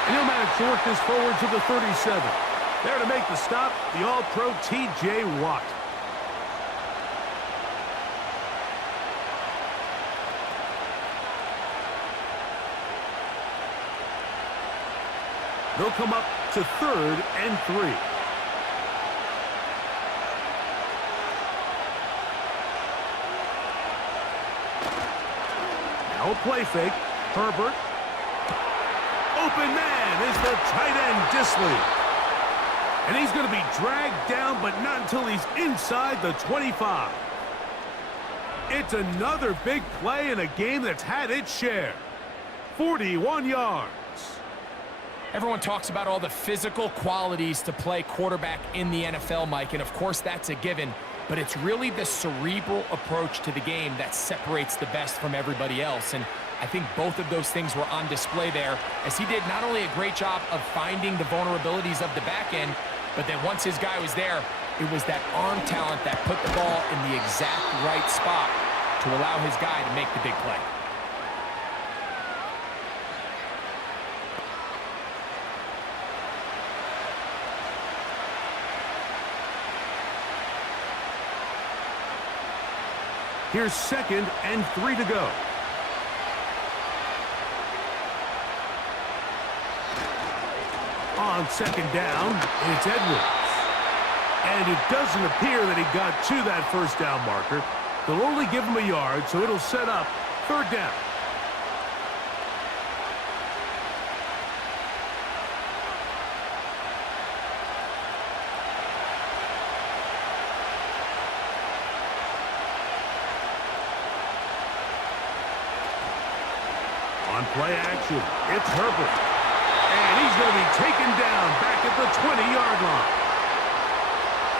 And he'll manage to work this forward to the 37. There to make the stop, the All-Pro T.J. Watt. They'll come up to 3rd and 3. Now a play fake. Herbert. Open man is the tight end, Disley. And he's going to be dragged down, but not until he's inside the 25. It's another big play in a game that's had its share. 41 yards. Everyone talks about all the physical qualities to play quarterback in the NFL, Mike, and of course that's a given, but it's really the cerebral approach to the game that separates the best from everybody else. And I think both of those things were on display there, as he did not only a great job of finding the vulnerabilities of the back end, but then once his guy was there, it was that arm talent that put the ball in the exact right spot to allow his guy to make the big play. Here's 2nd and 3 to go. On 2nd down, it's Edwards. And it doesn't appear that he got to that 1st down marker. They'll only give him a yard, so it'll set up third down. On play action, it's Herbert. And he's going to be taken down back at the 20-yard line.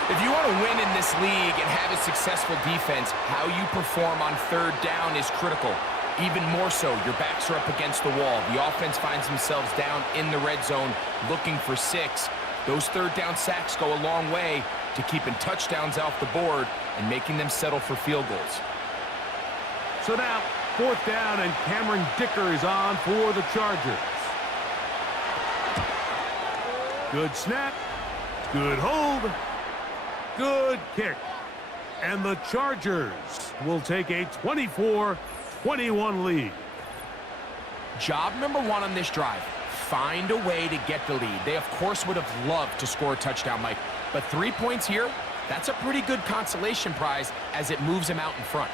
If you want to win in this league and have a successful defense, how you perform on third down is critical. Even more so, your backs are up against the wall. The offense finds themselves down in the red zone looking for 6. Those third down sacks go a long way to keeping touchdowns off the board and making them settle for field goals. So now, fourth down, and Cameron Dicker is on for the Chargers. Good snap. Good hold. Good kick. And the Chargers will take a 24-21 lead. Job number 1 on this drive, find a way to get the lead. They, of course, would have loved to score a touchdown, Mike. But 3 points here, that's a pretty good consolation prize as it moves them out in front.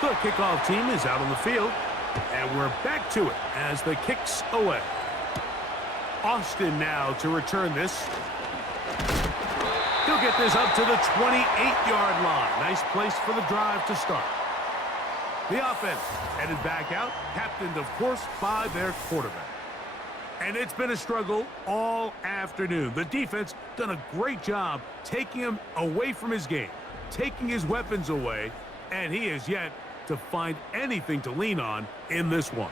The kickoff team is out on the field, and we're back to it as the kick's away. Austin now to return this. He'll get this up to the 28-yard line. Nice place for the drive to start. The offense headed back out, captained, of course, by their quarterback. And it's been a struggle all afternoon. The defense done a great job taking him away from his game, taking his weapons away, and he is yet to find anything to lean on in this one.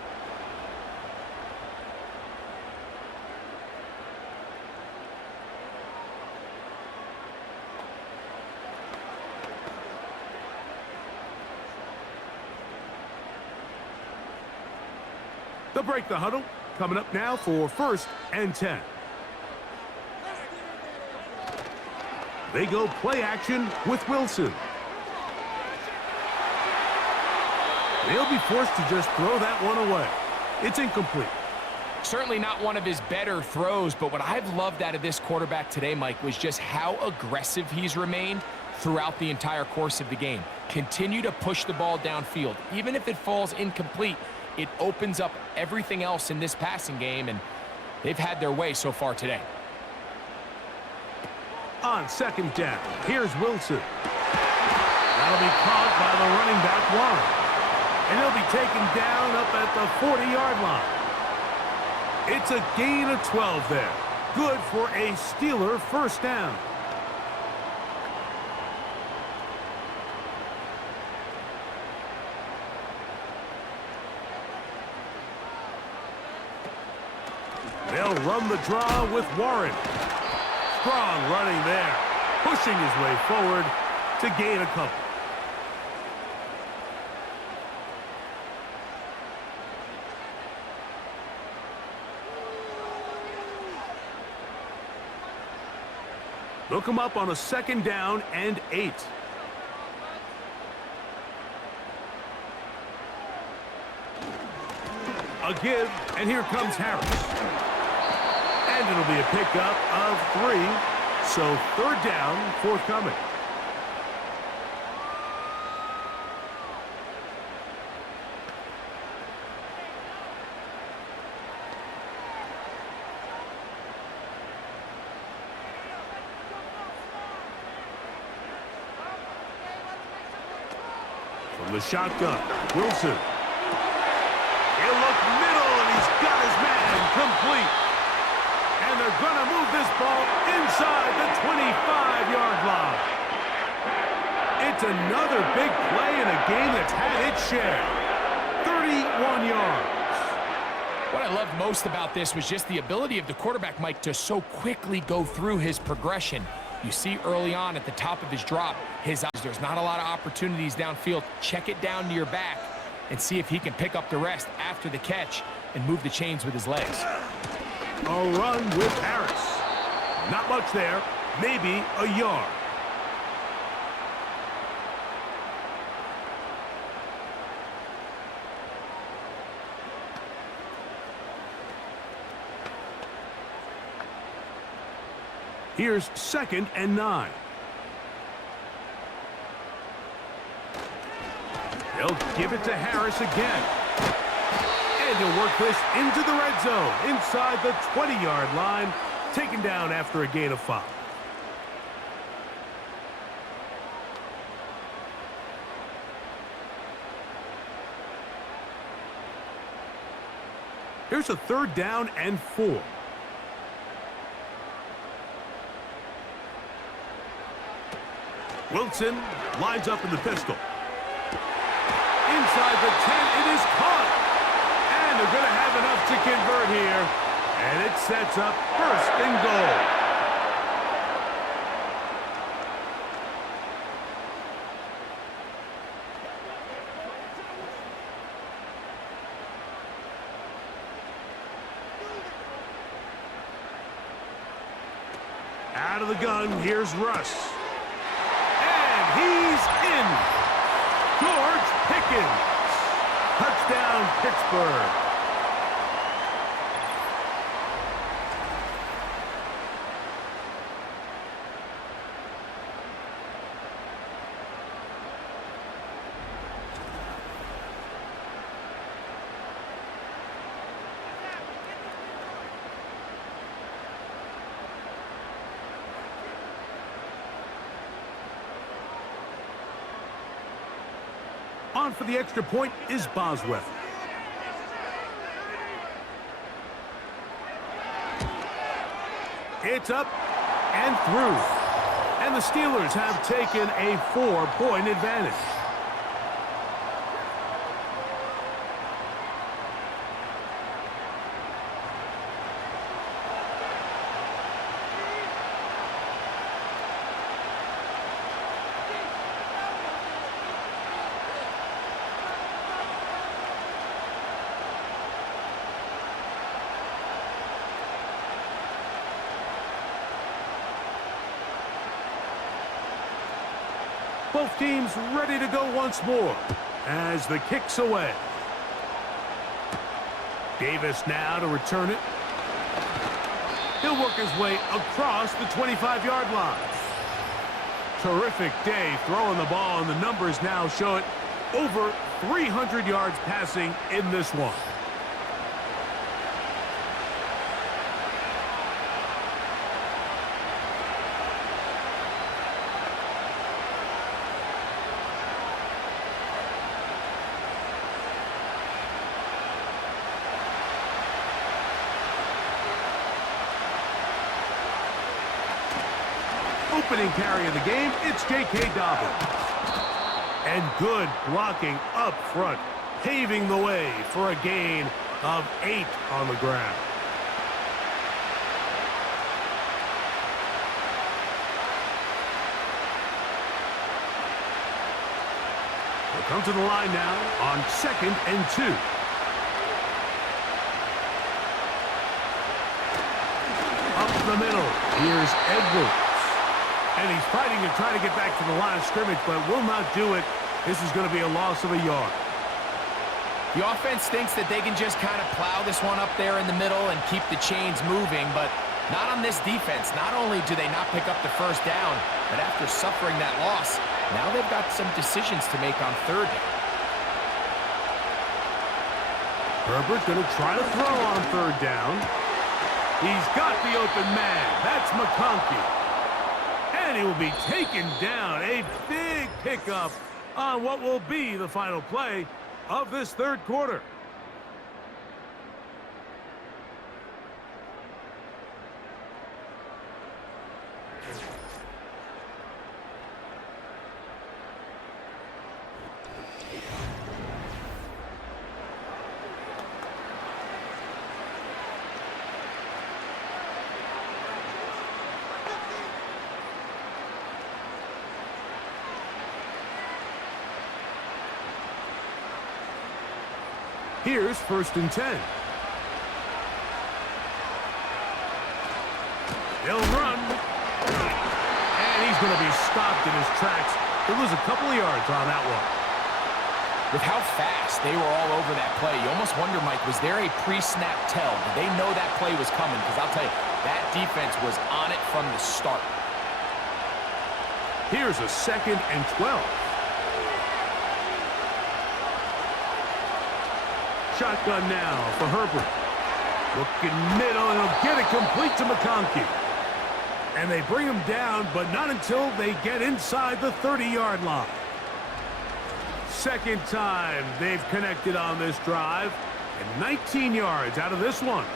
They'll break the huddle. Coming up now for 1st and 10. They go play action with Wilson. They'll be forced to just throw that one away. It's incomplete. Certainly not one of his better throws, but what I've loved out of this quarterback today, Mike, was just how aggressive he's remained throughout the entire course of the game. Continue to push the ball downfield. Even if it falls incomplete, it opens up everything else in this passing game, and they've had their way so far today. On 2nd down, here's Wilson. That'll be caught by the running back, Warren. And he'll be taken down up at the 40-yard line. It's a gain of 12 there. Good for a Steeler first down. They'll run the draw with Warren. Strong running there, pushing his way forward to gain a couple. They'll come up on a 2nd down and 8. A give, and here comes Harris. And it'll be a pickup of 3, so 3rd down forthcoming. From the shotgun, Wilson. He'll look middle, and he's got his man complete. And they're going to move this ball inside the 25-yard line. It's another big play in a game that's had its share. 31 yards. What I loved most about this was just the ability of the quarterback, Mike, to so quickly go through his progression. You see early on at the top of his drop, there's not a lot of opportunities downfield. Check it down to your back and see if he can pick up the rest after the catch and move the chains with his legs. A run with Harris. Not much there, maybe a yard. Here's 2nd and 9. They'll give it to Harris again. And he'll work this into the red zone, inside the 20-yard line, taken down after a gain of 5. Here's a 3rd down and 4. Wilson lines up in the pistol. Inside the 10, it is caught. And they're going to have enough to convert here. And it sets up 1st and goal. Out of the gun, here's Russ. And he's in. George Pickens. Touchdown, Pittsburgh. On for the extra point is Boswell. It's up and through. And the Steelers have taken a 4-point advantage. Both teams ready to go once more as the kick's away. Davis now to return it. He'll work his way across the 25-yard line. Terrific day throwing the ball, and the numbers now show it. Over 300 yards passing in this one. Opening carry of the game, it's J.K. Dobbins. And good blocking up front, paving the way for a gain of 8 on the ground. They'll come to the line now on 2nd and 2. Up the middle, here's Edwards. And he's fighting to try to get back to the line of scrimmage, but will not do it. This is going to be a loss of a yard. The offense thinks that they can just kind of plow this one up there in the middle and keep the chains moving, but not on this defense. Not only do they not pick up the 1st down, but after suffering that loss, now they've got some decisions to make on 3rd down. Herbert going to try to throw on 3rd down. He's got the open man. That's McConkey. And he will be taken down. A big pickup on what will be the final play of this 3rd quarter. Here's 1st and 10. He'll run. And he's going to be stopped in his tracks. He'll lose a couple of yards on that one. With how fast they were all over that play, you almost wonder, Mike, was there a pre-snap tell? Did they know that play was coming? Because I'll tell you, That defense was on it from the start. Here's a 2nd and 12. Shotgun now for Herbert. Looking middle, and he'll get it complete to McConkey. And they bring him down, but not until they get inside the 30-yard line. Second time they've connected on this drive, and 19 yards out of this one.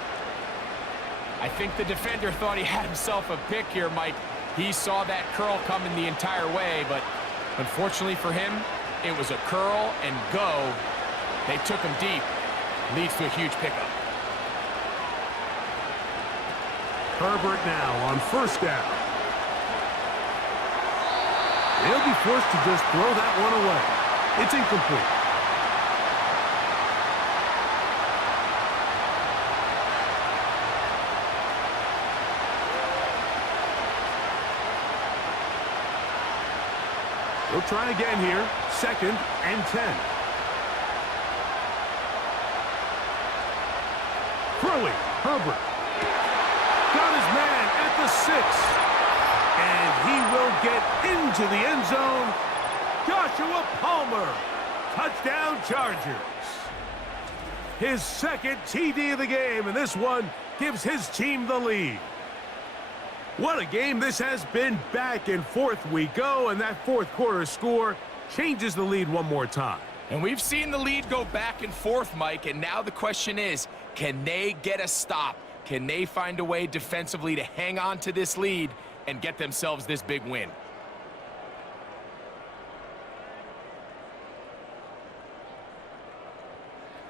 I think the defender thought he had himself a pick here, Mike. He saw that curl coming the entire way, but unfortunately for him, it was a curl and go. They took him deep. Leads to a huge pickup. Herbert now on 1st down. They'll be forced to just throw that one away. It's incomplete. We'll try again here. 2nd and 10. Throwing, Herbert. Got his man at the 6. And he will get into the end zone. Joshua Palmer. Touchdown Chargers. His 2nd TD of the game, and this one gives his team the lead. What a game this has been. Back and forth we go, and that 4th quarter score changes the lead one more time. And we've seen the lead go back and forth, Mike, and now the question is, can they get a stop? Can they find a way defensively to hang on to this lead and get themselves this big win?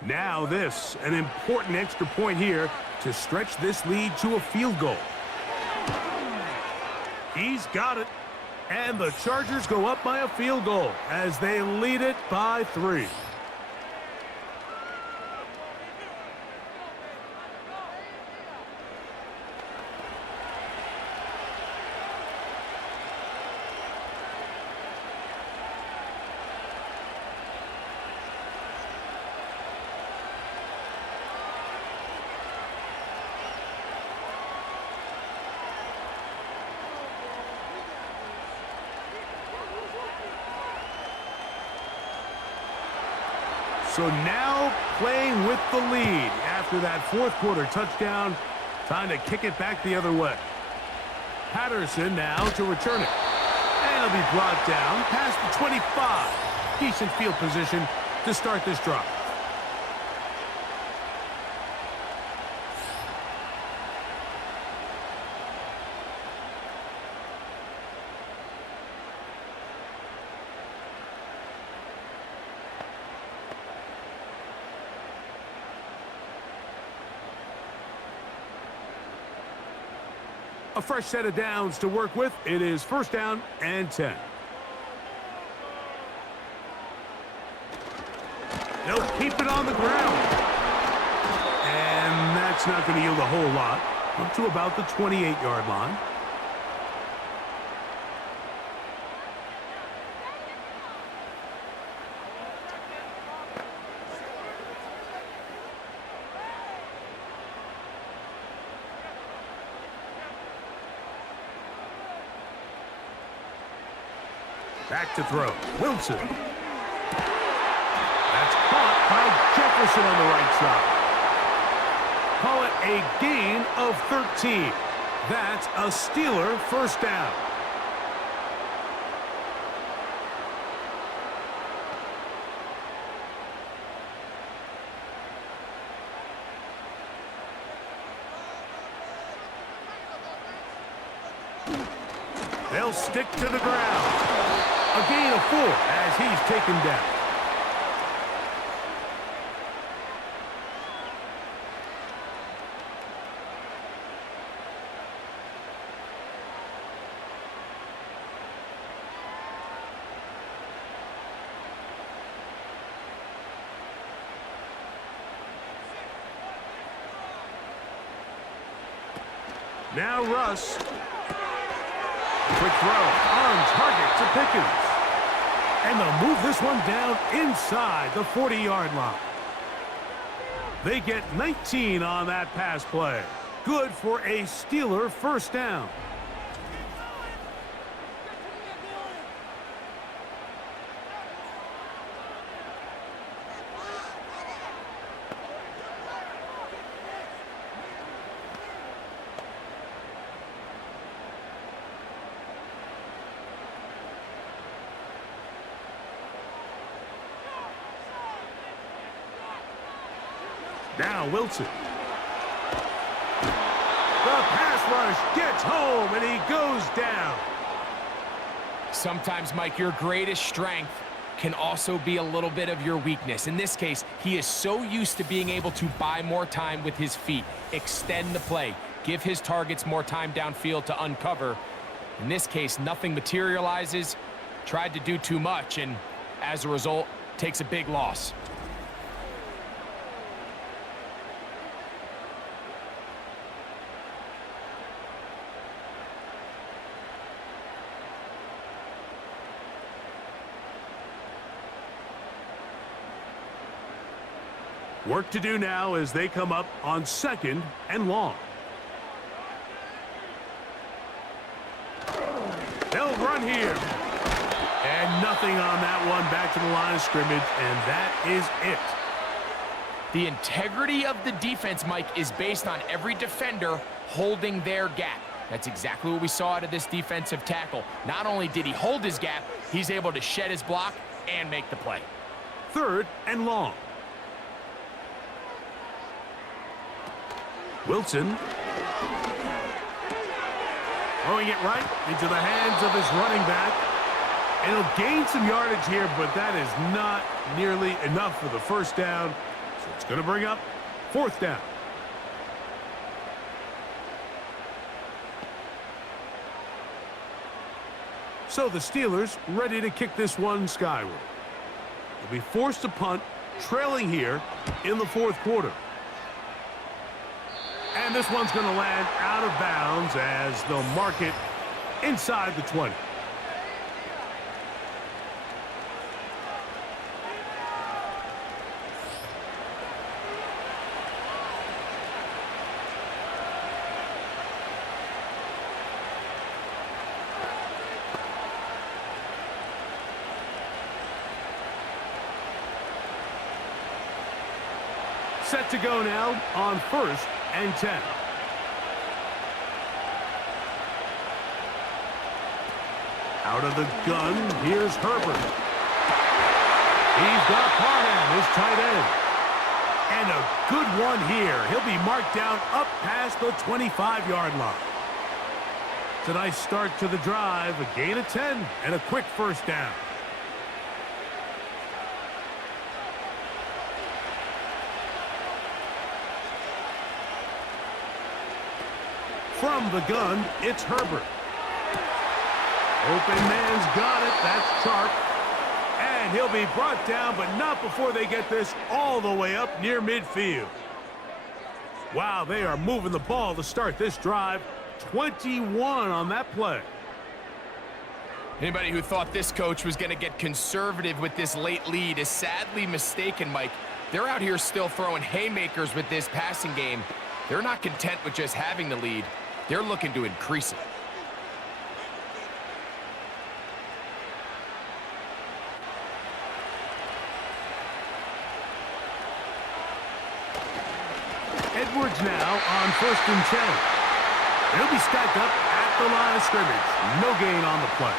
Now this, an important extra point here to stretch this lead to a field goal. He's got it. And the Chargers go up by a field goal as they lead it by 3. So now playing with the lead after that 4th quarter touchdown. Time to kick it back the other way. Patterson now to return it. And it'll be brought down past the 25. Decent field position to start this drive. A fresh set of downs to work with. It is 1st down and 10. They'll keep it on the ground. And that's not going to yield a whole lot. Up to about the 28-yard line. Back to throw. Wilson. That's caught by Jefferson on the right side. Call it a gain of 13. That's a Steeler 1st down. They'll stick to the ground. A gain of 4 as he's taken down. Now Russ. Quick throw on target to Pickens. And they'll move this one down inside the 40-yard line. They get 19 on that pass play. good for a Steeler first down. Now Wilson. The pass rush gets home, and he goes down. Sometimes, Mike, your greatest strength can also be a little bit of your weakness. In this case, he is so used to being able to buy more time with his feet, extend the play, give his targets more time downfield to uncover. In this case, nothing materializes, tried to do too much, and as a result, takes a big loss. Work to do now as they come up on 2nd and long. They'll run here. And nothing on that one, back to the line of scrimmage, and that is it. The integrity of the defense, Mike, is based on every defender holding their gap. That's exactly what we saw out of this defensive tackle. Not only did he hold his gap, he's able to shed his block and make the play. 3rd and long. Wilson. Throwing it right into the hands of his running back. And he'll gain some yardage here, but that is not nearly enough for the first down. So it's going to bring up 4th down. So the Steelers ready to kick this one skyward. They'll be forced to punt, trailing here in the 4th quarter. And this one's going to land out of bounds as they'll mark it inside the 20. Set to go now on 1st and 10. Out of the gun, here's Herbert. He's got Parham, his tight end. And a good one here. He'll be marked down up past the 25-yard line. It's a nice start to the drive, a gain of 10, and a quick first down. From the gun, it's Herbert. Open man's got it. That's Sharp. And he'll be brought down, but not before they get this all the way up near midfield. Wow, they are moving the ball to start this drive. 21 on that play. Anybody who thought this coach was going to get conservative with this late lead is sadly mistaken, Mike. They're out here still throwing haymakers with this passing game. They're not content with just having the lead. They're looking to increase it. Edwards now on 1st and 10. He'll be stacked up at the line of scrimmage. No gain on the play.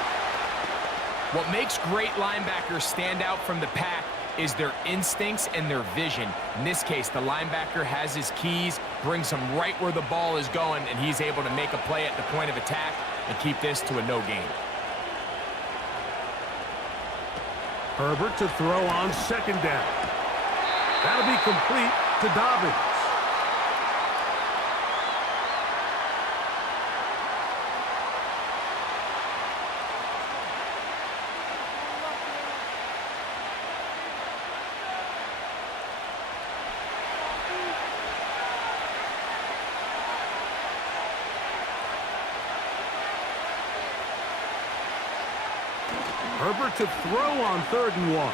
What makes great linebackers stand out from the pack is their instincts and their vision. In this case, the linebacker has his keys, brings him right where the ball is going, and he's able to make a play at the point of attack and keep this to a no gain. Herbert to throw on 2nd down. That'll be complete to Dobbins. Herbert to throw on 3rd and 1.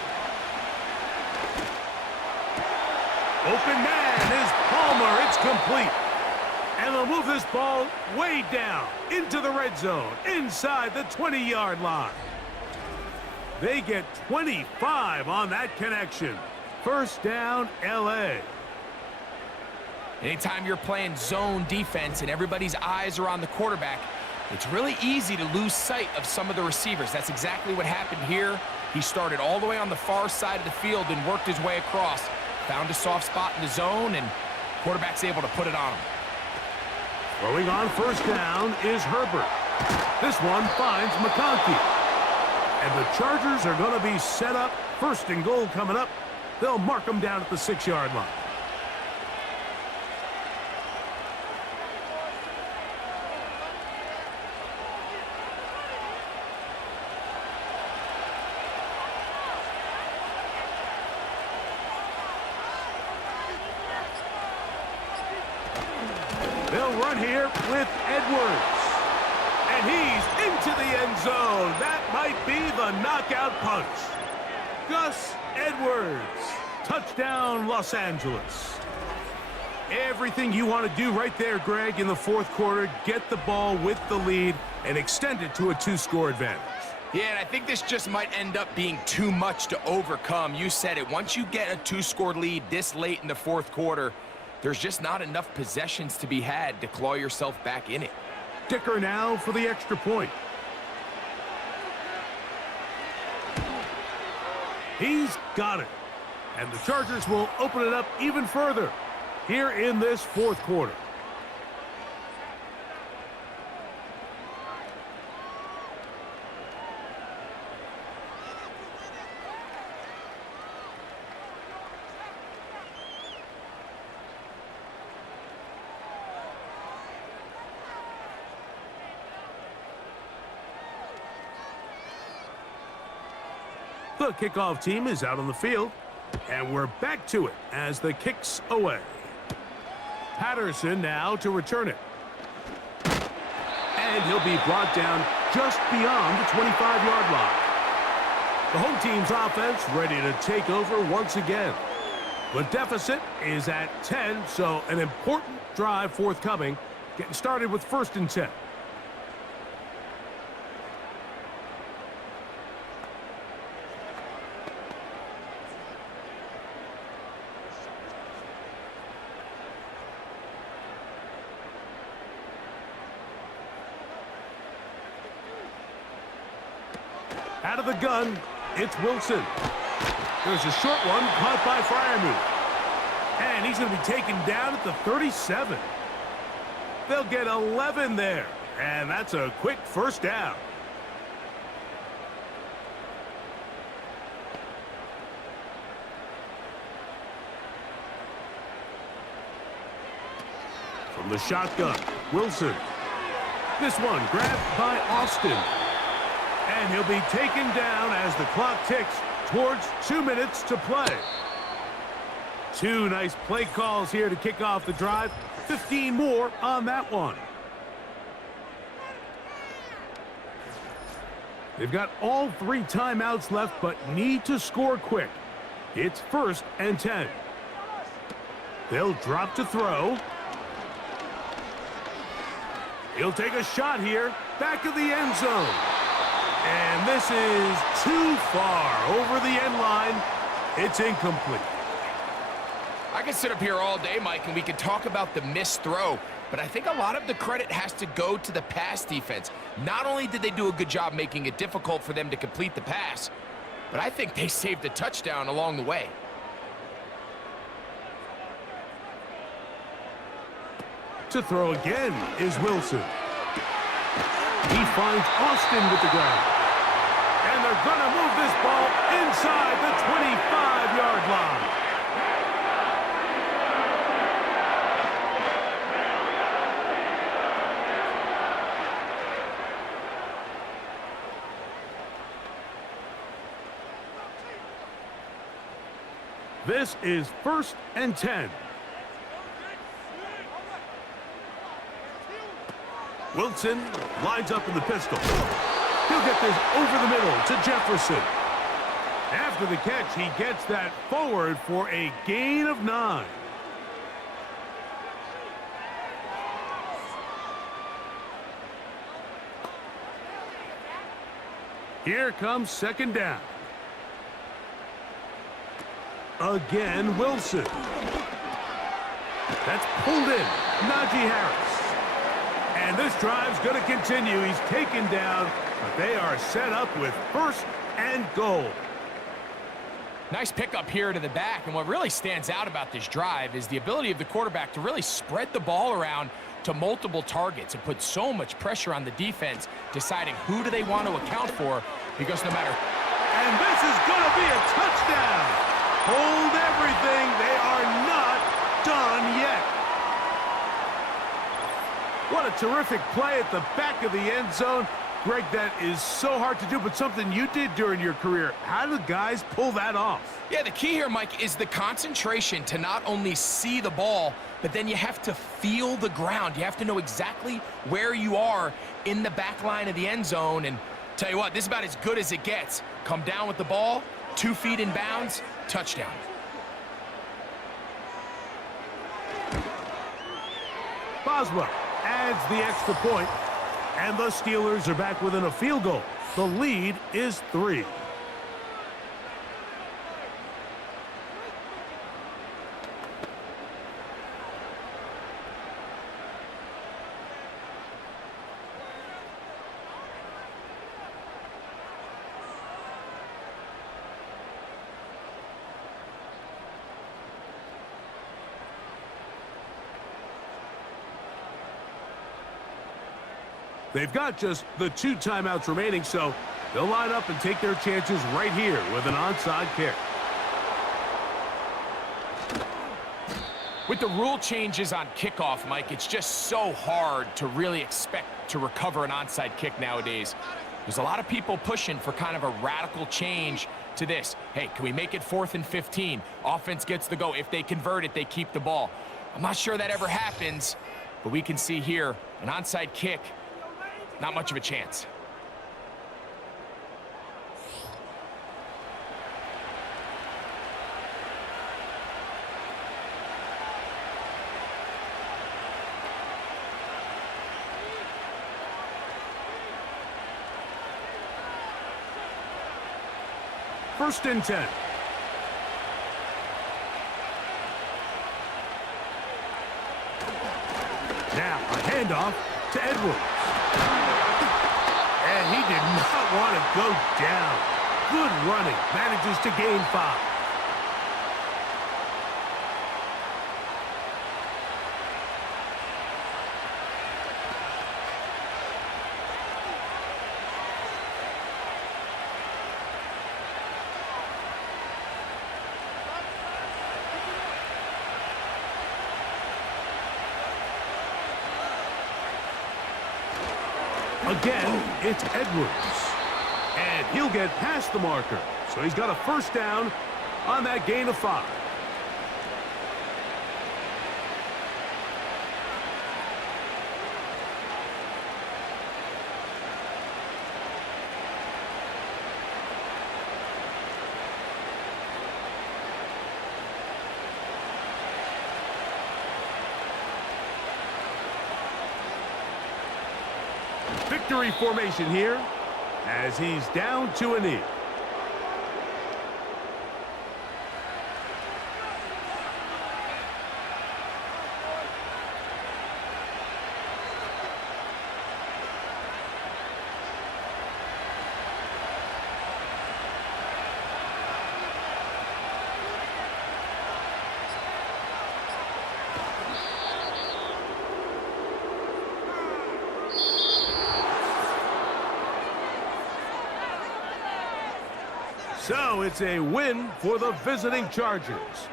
Open man is Palmer. It's complete. And the They'll move this ball way down into the red zone, inside the 20-yard line. They get 25 on that connection. First down, LA. Anytime you're playing zone defense and everybody's eyes are on the quarterback, it's really easy to lose sight of some of the receivers. That's exactly what happened here. He started all the way on the far side of the field and worked his way across. Found a soft spot in the zone, and quarterback's able to put it on him. Throwing on first down is Herbert. This one finds McConkey. And the Chargers are going to be set up. First and goal coming up. They'll mark them down at the 6-yard line. They'll run here with Edwards. And he's into the end zone. That might be the knockout punch. Gus Edwards. Touchdown, Los Angeles. Everything you want to do right there, Greg, in the fourth quarter. Get the ball with the lead and extend it to a 2-score advantage. Yeah, and I think this just might end up being too much to overcome. You said it. Once you get a 2-score lead this late in the fourth quarter, there's just not enough possessions to be had to claw yourself back in it. Dicker now for the extra point. He's got it. And the Chargers will open it up even further here in this fourth quarter. The kickoff team is out on the field, and we're back to it as the kick's away. Patterson now to return it. And he'll be brought down just beyond the 25-yard line. The home team's offense ready to take over once again. The deficit is at 10, so an important drive forthcoming, getting started with 1st and 10. Out of the gun, it's Wilson. There's a short one caught by Freiermuth. And he's going to be taken down at the 37. They'll get 11 there. And that's a quick first down. From the shotgun, Wilson. This one grabbed by Austin. And he'll be taken down as the clock ticks towards 2 minutes to play. 2 nice play calls here to kick off the drive. 15 more on that one. They've got all 3 timeouts left, but need to score quick. It's 1st and 10. They'll drop to throw. He'll take a shot here, back of the end zone. And this is too far over the end line. It's incomplete. I could sit up here all day, Mike, and we could talk about the missed throw, but I think a lot of the credit has to go to the pass defense. Not only did they do a good job making it difficult for them to complete the pass, but I think they saved a touchdown along the way. To throw again is Wilson. He finds Austin with the ground. And they're going to move this ball inside the 25-yard line. This is 1st and 10. Wilson lines up in the pistol. He'll get this over the middle to Jefferson. After the catch, he gets that forward for a gain of 9. Here comes second down. Again, Wilson. That's pulled in. Najee Harris. And this drive's going to continue. He's taken down, but they are set up with first and goal. Nice pickup here to the back, and what really stands out about this drive is the ability of the quarterback to really spread the ball around to multiple targets and put so much pressure on the defense, deciding who do they want to account for, because no matter... And this is going to be a touchdown. Hold everything. They are not done yet. What a terrific play at the back of the end zone. Greg, that is so hard to do, but something you did during your career. How do guys pull that off? Yeah, the key here, Mike, is the concentration to not only see the ball, but then you have to feel the ground. You have to know exactly where you are in the back line of the end zone. And tell you what, this is about as good as it gets. Come down with the ball, 2 feet in bounds, touchdown. Boswell adds the extra point, and the Steelers are back within a field goal. The lead is 3. They've got just the 2 timeouts remaining, so they'll line up and take their chances right here with an onside kick. With the rule changes on kickoff, Mike, it's just so hard to really expect to recover an onside kick nowadays. There's a lot of people pushing for kind of a radical change to this. Hey, can we make it 4th and 15? Offense gets the go. If they convert it, they keep the ball. I'm not sure that ever happens, but we can see here an onside kick. Not much of a chance. First and 10. Now a handoff to Edwards. And he did not want to go down. Good running. Manages to gain 5. Again, it's Edwards. And he'll get past the marker. So he's got a first down on that gain of 5. Victory formation here as he's down to a knee. So it's a win for the visiting Chargers.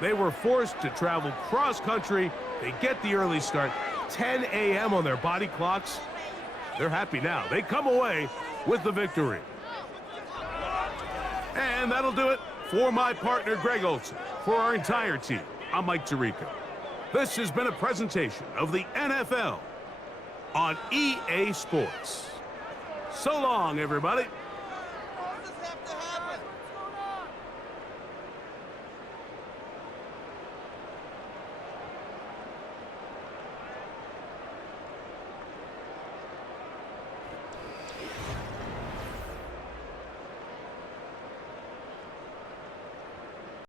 They were forced to travel cross-country. They get the early start, 10 a.m. on their body clocks. They're happy now. They come away with the victory. And that'll do it for my partner, Greg Olson. For our entire team, I'm Mike Tirico. This has been a presentation of the NFL on EA Sports. So long, everybody. Just have to have